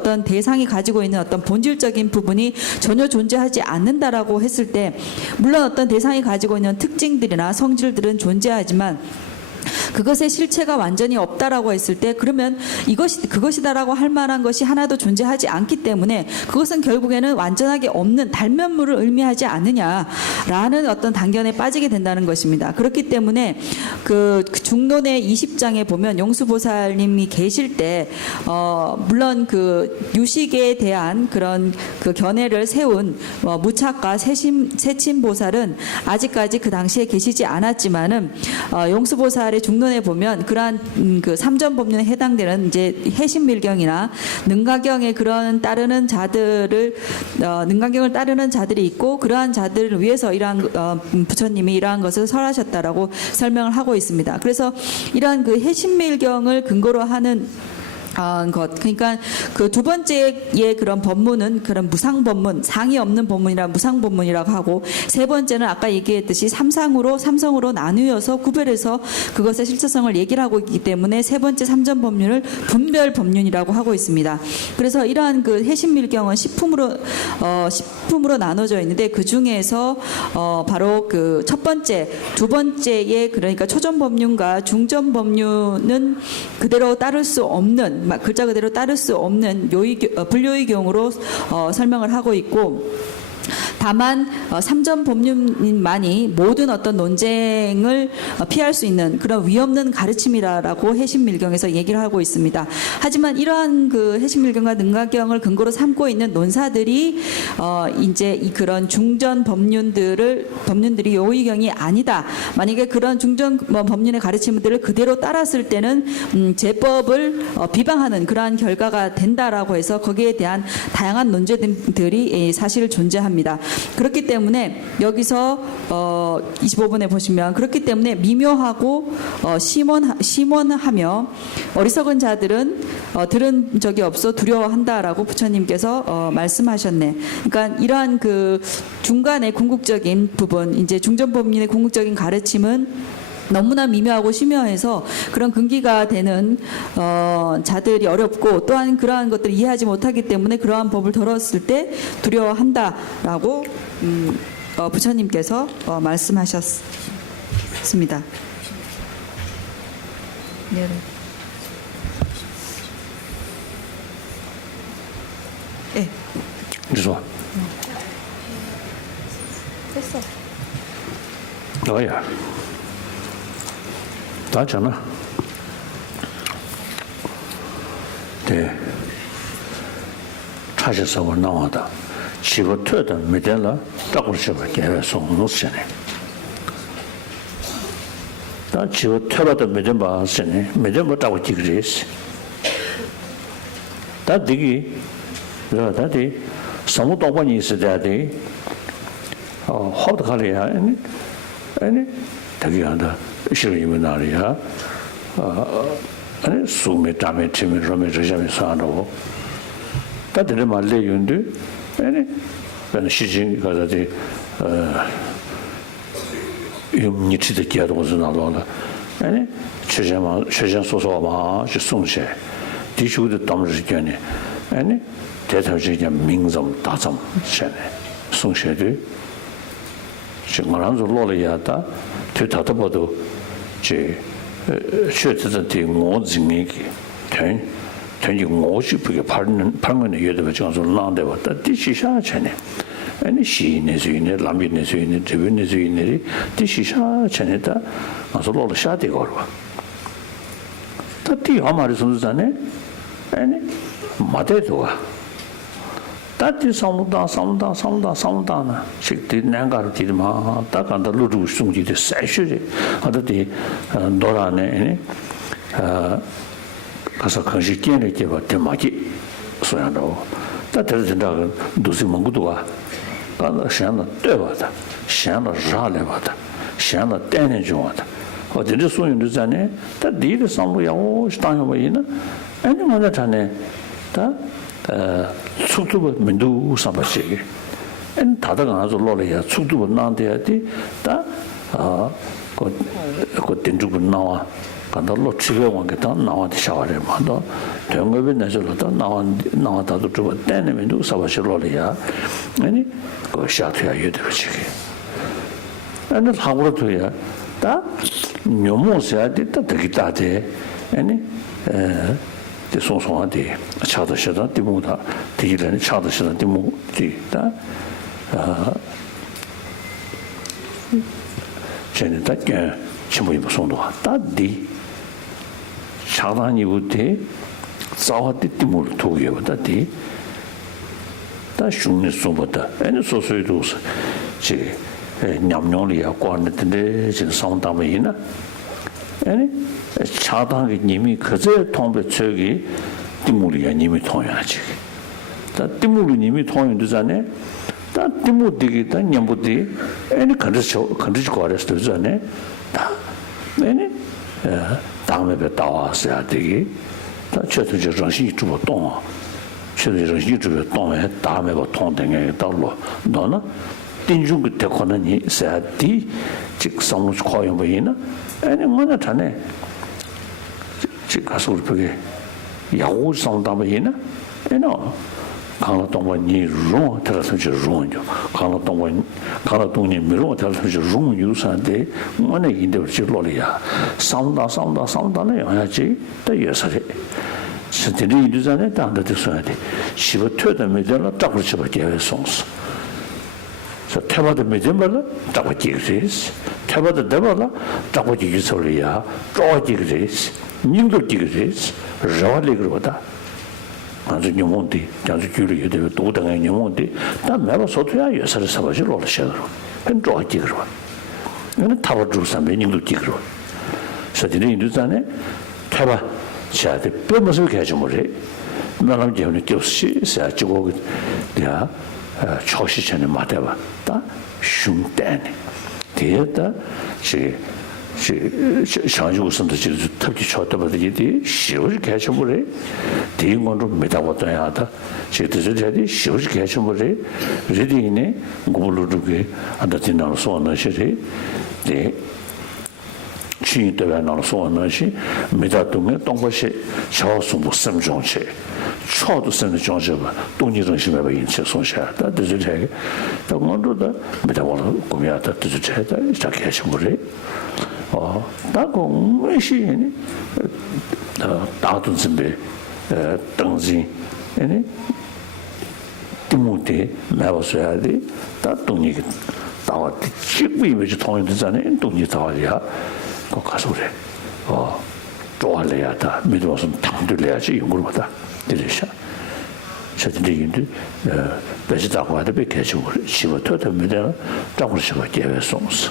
어떤 대상이 가지고 있는 어떤 본질적인 부분이 전혀 존재하지 않는다라고 했을 때 물론 어떤 대상이 가지고 있는 특징들이나 성질들은 존재하지만 그것의 실체가 완전히 없다라고 했을 때 그러면 이것이 그것이다라고 할 만한 것이 하나도 존재하지 않기 때문에 그것은 결국에는 완전하게 없는 달면물을 의미하지 않느냐라는 어떤 단견에 빠지게 된다는 것입니다. 그렇기 때문에 그 중론의 20장에 보면 용수보살님이 계실 때 물론 그 유식에 대한 그런 그 견해를 세운 무착과 세친보살은 아직까지 그 당시에 계시지 않았지만은 용수보살의 중론에 보면 그러한 그 삼전법륜에 해당되는 이제 해신밀경이나 능가경에 그런 따르는 자들을 능가경을 따르는 자들이 있고 그러한 자들을 위해서 이러한 부처님이 이러한 것을 설하셨다라고 설명을 하고 있습니다. 그래서 이러한 그 해신밀경을 근거로 하는 것 그러니까 그 두 번째의 그런 법문은 그런 무상법문 상이 없는 법문이라 무상법문이라고 하고 세 번째는 아까 얘기했듯이 삼성으로 나누어서 구별해서 그것의 실체성을 얘기를 하고 있기 때문에 세 번째 삼전법륜을 분별법륜이라고 하고 있습니다. 그래서 이러한 그 해신밀경은 십품으로 나눠져 있는데 그 중에서 바로 그 첫 번째 두 번째의 그러니까 초전법륜과 중전법륜은 그대로 따를 수 없는 글자 그대로 따를 수 없는 불요의경으로 설명을 하고 있고 다만 삼전법륜만이 모든 어떤 논쟁을 피할 수 있는 그런 위없는 가르침이라고 해신밀경에서 얘기를 하고 있습니다. 하지만 이러한 그 해신밀경과 능가경을 근거로 삼고 있는 논사들이 이제 이 그런 중전 법륜들이 요의경이 아니다. 만약에 그런 중전 법륜의 가르침들을 그대로 따랐을 때는 제법을 비방하는 그러한 결과가 된다라고 해서 거기에 대한 다양한 논제들이 사실 존재합니다. 그렇기 때문에 여기서 25번에 보시면 그렇기 때문에 미묘하고 심원하며 어리석은 자들은 들은 적이 없어 두려워한다라고 부처님께서 말씀하셨네. 그러니까 이러한 그 중간의 궁극적인 부분, 이제 중전법륜의 궁극적인 가르침은 너무나 미묘하고 심오해서 그런 근기가 되는 자들이 어렵고 또한 그러한 것들을 이해하지 못하기 때문에 그러한 법을 들었을 때 두려워한다라고 부처님께서 말씀하셨습니다. 네. 네. 你说， 됐어. 哎呀，咋讲呢？对，差些时候弄完的，起不退的没得了，这个是不给他送弄起来。但起不退了的没得吧，是呢，没得吧，这个几个人是。但这个，是他的，什么多关键是在的，好的看了呀，哎，这个样的。 실험이 나리야. 아니 수메 담에 팀에 로메 저자메 사노. 다들 말레 윤데. 아니 그 시진 가다데 유니치데 기아도 고스나로나. 아니 최장 소소마 지送세. 디슈도 담르지게네. 아니 대타지게 민점 다점 세네. 送세 돼. 지금 안서 로려야다 되다도 제 최저의 모진이기 전이 50개 팔면의 여덟 정도 나는데 왔다 디시샤 전에 아니 시내 주인의 람비네 주인의 주변의 주인들이 디시샤 전에다 안서 로를 샤대 걸어 다티 아마리 선수자네 아니 마대도가 다티 상무다나 식디 난가를 디마 다간다 루루 숭지데 사슈지 하다디 노라네 가서 kanshi kienle kieba temaki soyando ta terzinda dusi manguduwa kada shana tewada shana ralewada shana tenenjwada odinde soyundu zane ta dide sambu yawo shtanyo bayina eni mona tane ta tsuktuba mindu sabashi en tadaga azo loleya tsuktuba nandeyati ta ko tenjubu nawa 간다 로 치료원게다 나와디 샤워를 만도 병업에 내서도 나와다도 좀 때내면도 사바실로리아 아니 그 샤트야 유대비치기 아니 하고로도야 다 녀모세야 됐다 되기다데 아니 대송송한테 차도셔다 디모다 디기는 차도셔다 디모디다 쟤네다 게 침부이 무슨도 다디 차단이부터 싸웠기 때문에 도기보다디 다 슝네 소보다 아니 소소이도 제 냠냠이야 관는데 지금 상담이나 아니 차단이 님이 그제 통배 저기 띠물이야 님이 통해야지 다 띠물이 님이 통해도잖아요 다 띠물되게 다 냠부디 아니 건드죠 거랬을 때잖아요 다 아니 다음에 나와서야 되기 다 최초적 정신이 좀动 최초적 정신이 좀动에 다음에 뭐 통등에 달로 너는 딘중 그 대권이 세디 즉 성우 거용 보이나 아니 뭐나 전에 즉 가서 그게 야구 상담이나 에노 강로동원이 롱 들어서 저 롱죠 강로동원이 미로 들어서 저 롱유산데 뭐네 인도 지로리아 상다네 야지 더 예사리 스티리 이두자네 단다도 써야돼 시버 퇴다 메절라 잡을 쳐 버게 송스 저 태바도 메절라 잡을 지그리스 태바도 데발라 잡을 지그리야 쪼지그리스 닝도 지그리스 저리 그러다 아주 녀몬디 아주 줄이 되고 도당의 녀몬디 다 매번 소투야 여사를 사바지로 올셔로 한 쪼지 그러 얘는 타버주 삼배님도 지그러 서진이 인도산에 타바 자데 뼈모습 개죠 뭐래 나랑 제원이 교시 사지고 야 초시 전에 맞아봐 다 슝대네 대다 시 상주선도 지금 특히 초대받으기 쉬우지 개천물에 대인권으로 메다보다야 하다 제대로자리 쉬우지 개천물에 레디네 고불루게 안다진나로 소원을 시리 네 취인들은 소원을 시 메다동에 동거시 샤오스무 섬정체 초도 선의 정서가 동지정심에 인체 손샤다 되게 동원도다 메다보로 꾸미하다 되게 시작해 하시물에 다공 외시니 다돈 준비 등지 아니 디모테 나와서야지 다 동이 나와 직부임이 통했잖아요 동이 나와야 그 가서 그래 좋아해야다 믿어서 당들려야지 연구를 들으셔 저들이 배지다고 하다 배개죠 시부터 되면 잡으시고 계획 송스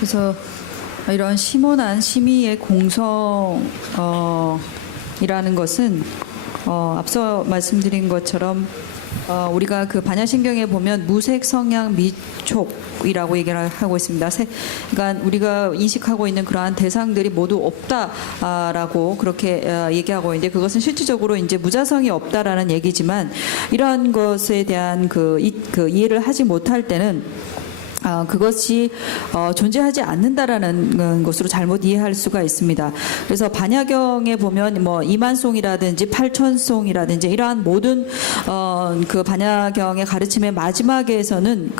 그래서 이런 심오한 심의의 공성 이라는 것은 앞서 말씀드린 것처럼 우리가 그 반야신경에 보면 무색 성향 미촉이라고 얘기를 하고 있습니다. 그러니까 우리가 인식하고 있는 그러한 대상들이 모두 없다라고 그렇게 얘기하고 있는데 그것은 실질적으로 이제 무자성이 없다라는 얘기지만 이러한 것에 대한 그 이해를 하지 못할 때는 그것이 존재하지 않는다라는 것으로 잘못 이해할 수가 있습니다. 그래서 반야경에 보면 뭐 이만송이라든지 팔천송이라든지 이러한 모든 그 반야경의 가르침의 마지막에서는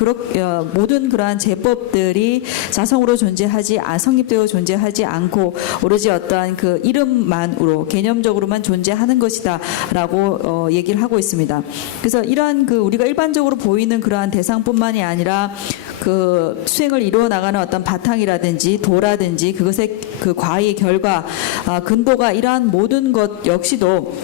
모든 그러한 제법들이 자성으로 존재하지 성립되어 존재하지 않고 오로지 어떠한 그 이름만으로 개념적으로만 존재하는 것이다라고 얘기를 하고 있습니다. 그래서 이러한 그 우리가 일반적으로 보이는 그러한 대상뿐만이 아니라 그 수행을 이루어 나가는 어떤 바탕이라든지 도라든지 그것의 그 과의 결과 근도가 이러한 모든 것 역시도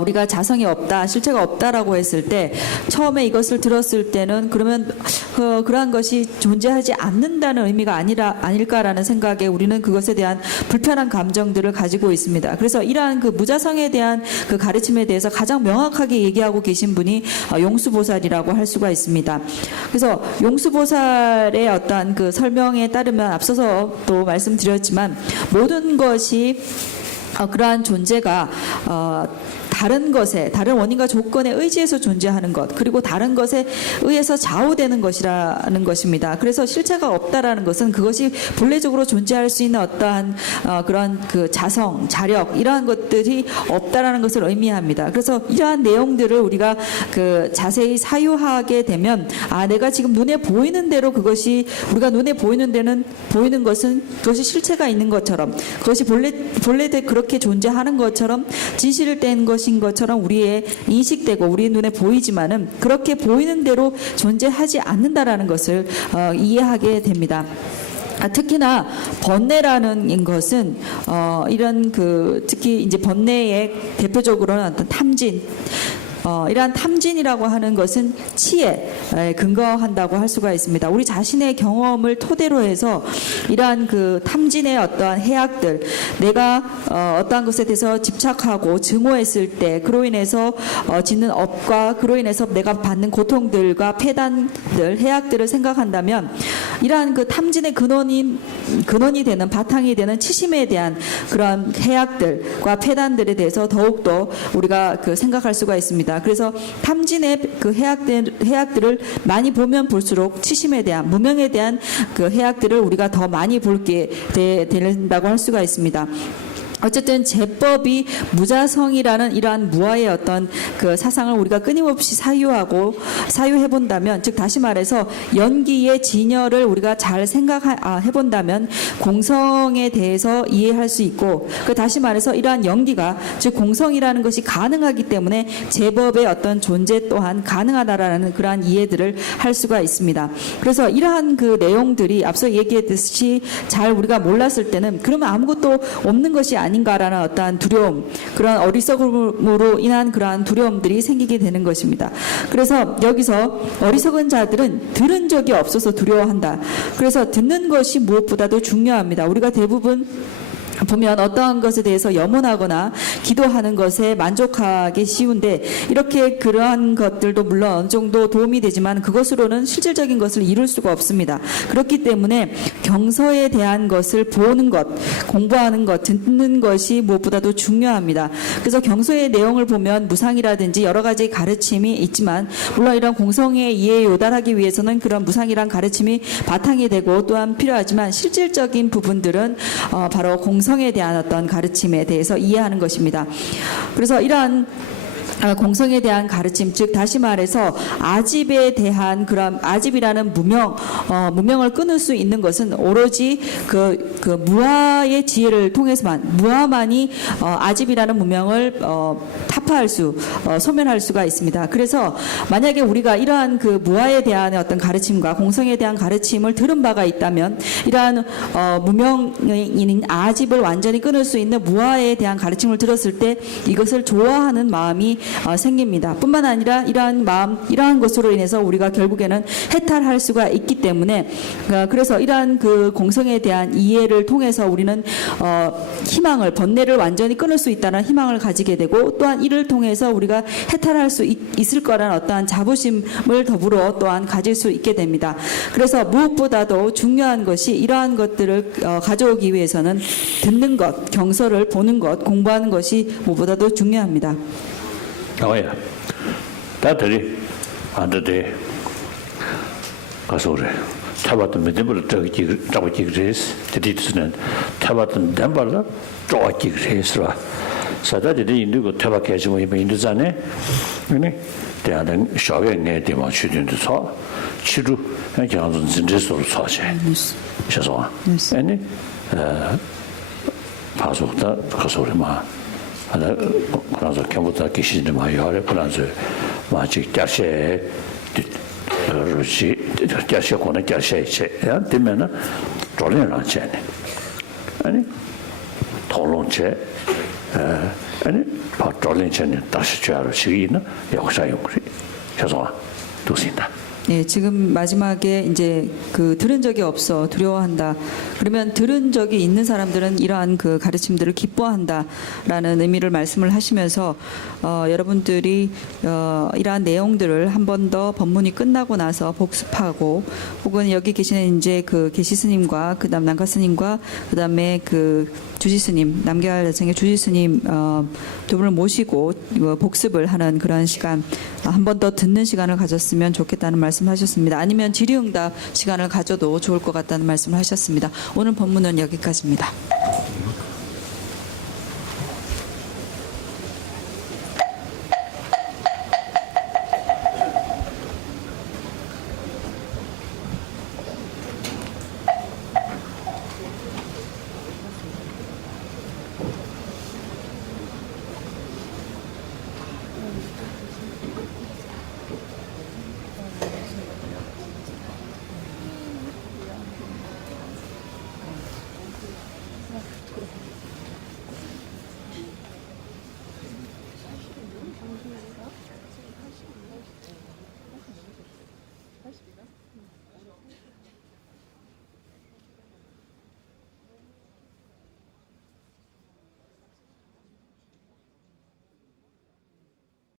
우리가 자성이 없다, 실체가 없다라고 했을 때 처음에 이것을 들었을 때는 그러면 그러한 것이 존재하지 않는다는 의미가 아닐까라는 생각에 우리는 그것에 대한 불편한 감정들을 가지고 있습니다. 그래서 이러한 그 무자성에 대한 그 가르침에 대해서 가장 명확하게 얘기하고 계신 분이 용수보살이라고 할 수가 있습니다. 그래서 용수보살의 어떠한 그 설명에 따르면 앞서서 또 말씀드렸지만 모든 것이 그러한 존재가 다른 것에, 다른 원인과 조건에 의지해서 존재하는 것, 그리고 다른 것에 의해서 좌우되는 것이라는 것입니다. 그래서 실체가 없다라는 것은 그것이 본래적으로 존재할 수 있는 어떠한 그런 그 자성, 자력 이러한 것들이 없다라는 것을 의미합니다. 그래서 이러한 내용들을 우리가 그 자세히 사유하게 되면 내가 지금 눈에 보이는 대로 그것이 우리가 눈에 보이는 데는 보이는 것은 그것이 실체가 있는 것처럼 그것이 본래 그렇게 존재하는 것처럼 진실된 것인 것처럼 우리의 인식되고 우리 눈에 보이지만은 그렇게 보이는 대로 존재하지 않는다라는 것을 이해하게 됩니다. 특히나 번뇌라는 것은 이런 그 특히 이제 번뇌의 대표적으로는 어떤 탐진 이러한 탐진이라고 하는 것은 치에 근거한다고 할 수가 있습니다. 우리 자신의 경험을 토대로 해서 이러한 그 탐진의 어떠한 해악들, 내가 어떠한 것에 대해서 집착하고 증오했을 때 그로 인해서 짓는 업과 그로 인해서 내가 받는 고통들과 폐단들, 해악들을 생각한다면 이러한 그 탐진의 근원이 되는 바탕이 되는 치심에 대한 그런 해악들과 폐단들에 대해서 더욱더 우리가 그 생각할 수가 있습니다. 그래서 탐진의 그 해악들을 많이 보면 볼수록 치심에 대한 무명에 대한 그 해악들을 우리가 더 많이 볼게 된다고 할 수가 있습니다. 어쨌든 제법이 무자성이라는 이러한 무아의 어떤 그 사상을 우리가 끊임없이 사유해 본다면, 즉 다시 말해서 연기의 진열을 우리가 잘 생각해 본다면 공성에 대해서 이해할 수 있고, 그 다시 말해서 이러한 연기가 즉 공성이라는 것이 가능하기 때문에 제법의 어떤 존재 또한 가능하다라는 그러한 이해들을 할 수가 있습니다. 그래서 이러한 그 내용들이 앞서 얘기했듯이 잘 우리가 몰랐을 때는 그러면 아무것도 없는 것이 아닌가라는 어떠한 두려움, 그런 어리석음으로 인한 그러한 두려움들이 생기게 되는 것입니다. 그래서 여기서 어리석은 자들은 들은 적이 없어서 두려워한다. 그래서 듣는 것이 무엇보다도 중요합니다. 우리가 대부분 보면 어떠한 것에 대해서 염원하거나 기도하는 것에 만족하기 쉬운데, 이렇게 그러한 것들도 물론 어느 정도 도움이 되지만 그것으로는 실질적인 것을 이룰 수가 없습니다. 그렇기 때문에 경서에 대한 것을 보는 것, 공부하는 것, 듣는 것이 무엇보다도 중요합니다. 그래서 경서의 내용을 보면 무상이라든지 여러 가지 가르침이 있지만, 물론 이런 공성의 이해에 요달하기 위해서는 그런 무상이란 가르침이 바탕이 되고 또한 필요하지만, 실질적인 부분들은 바로 공성에 대한 어떤 가르침에 대해서 이해하는 것입니다. 그래서 이러한 공성에 대한 가르침, 즉 다시 말해서 아집에 대한 그런 아집이라는 무명을 끊을 수 있는 것은 오로지 그 무아의 지혜를 통해서만, 무아만이 아집이라는 무명을 타파할 소멸할 수가 있습니다. 그래서 만약에 우리가 이러한 그 무아에 대한 어떤 가르침과 공성에 대한 가르침을 들은 바가 있다면, 이러한 무명인 아집을 완전히 끊을 수 있는 무아에 대한 가르침을 들었을 때 이것을 좋아하는 마음이 생깁니다. 뿐만 아니라 이러한 마음, 이러한 것으로 인해서 우리가 결국에는 해탈할 수가 있기 때문에, 그래서 이러한 그 공성에 대한 이해를 통해서 우리는 희망을, 번뇌를 완전히 끊을 수 있다는 희망을 가지게 되고, 또한 이를 통해서 우리가 해탈할 수 있을 거라는 어떠한 자부심을 더불어 또한 가질 수 있게 됩니다. 그래서 무엇보다도 중요한 것이, 이러한 것들을 가져오기 위해서는 듣는 것, 경서를 보는 것, 공부하는 것이 무엇보다도 중요합니다. 야, 다들이 안 돼. 가서 그래. 타봤던 medem을 저기 잡아지 그래서 드디스는 타봤던 담발라 쪼아지 그래서 사다들이 인도고 타박해서 뭐 인도잖아요. 근데 대한은 샤게 내대만 주든서 치루 그냥 진짜로 사지. 그래서 아니 파속다 가서 그래마 하나 그래서 캠부터 계시는 마요를 그래서 마치 다시 그렇지 다시 거는 다시 야 되면은 돌려는 않지 아니 토론체 아니 바 돌려는 다시 줘야 시기는 역사 용그리 그래서 두신다. 예, 지금 마지막에 이제 그 들은 적이 없어 두려워한다. 그러면 들은 적이 있는 사람들은 이러한 그 가르침들을 기뻐한다라는 의미를 말씀을 하시면서 여러분들이 이러한 내용들을 한 번 더 법문이 끝나고 나서 복습하고 혹은 여기 계시는 이제 그 계시 스님과 그다음 남가 스님과 그다음에 그 주지 스님 남계할 여성의 주지 스님 두 분을 모시고 복습을 하는 그런 시간 한 번 더 듣는 시간을 가졌으면 좋겠다는 말씀하셨습니다. 아니면 질의응답 시간을 가져도 좋을 것 같다는 말씀을 하셨습니다. 오늘 법문은 여기까지입니다.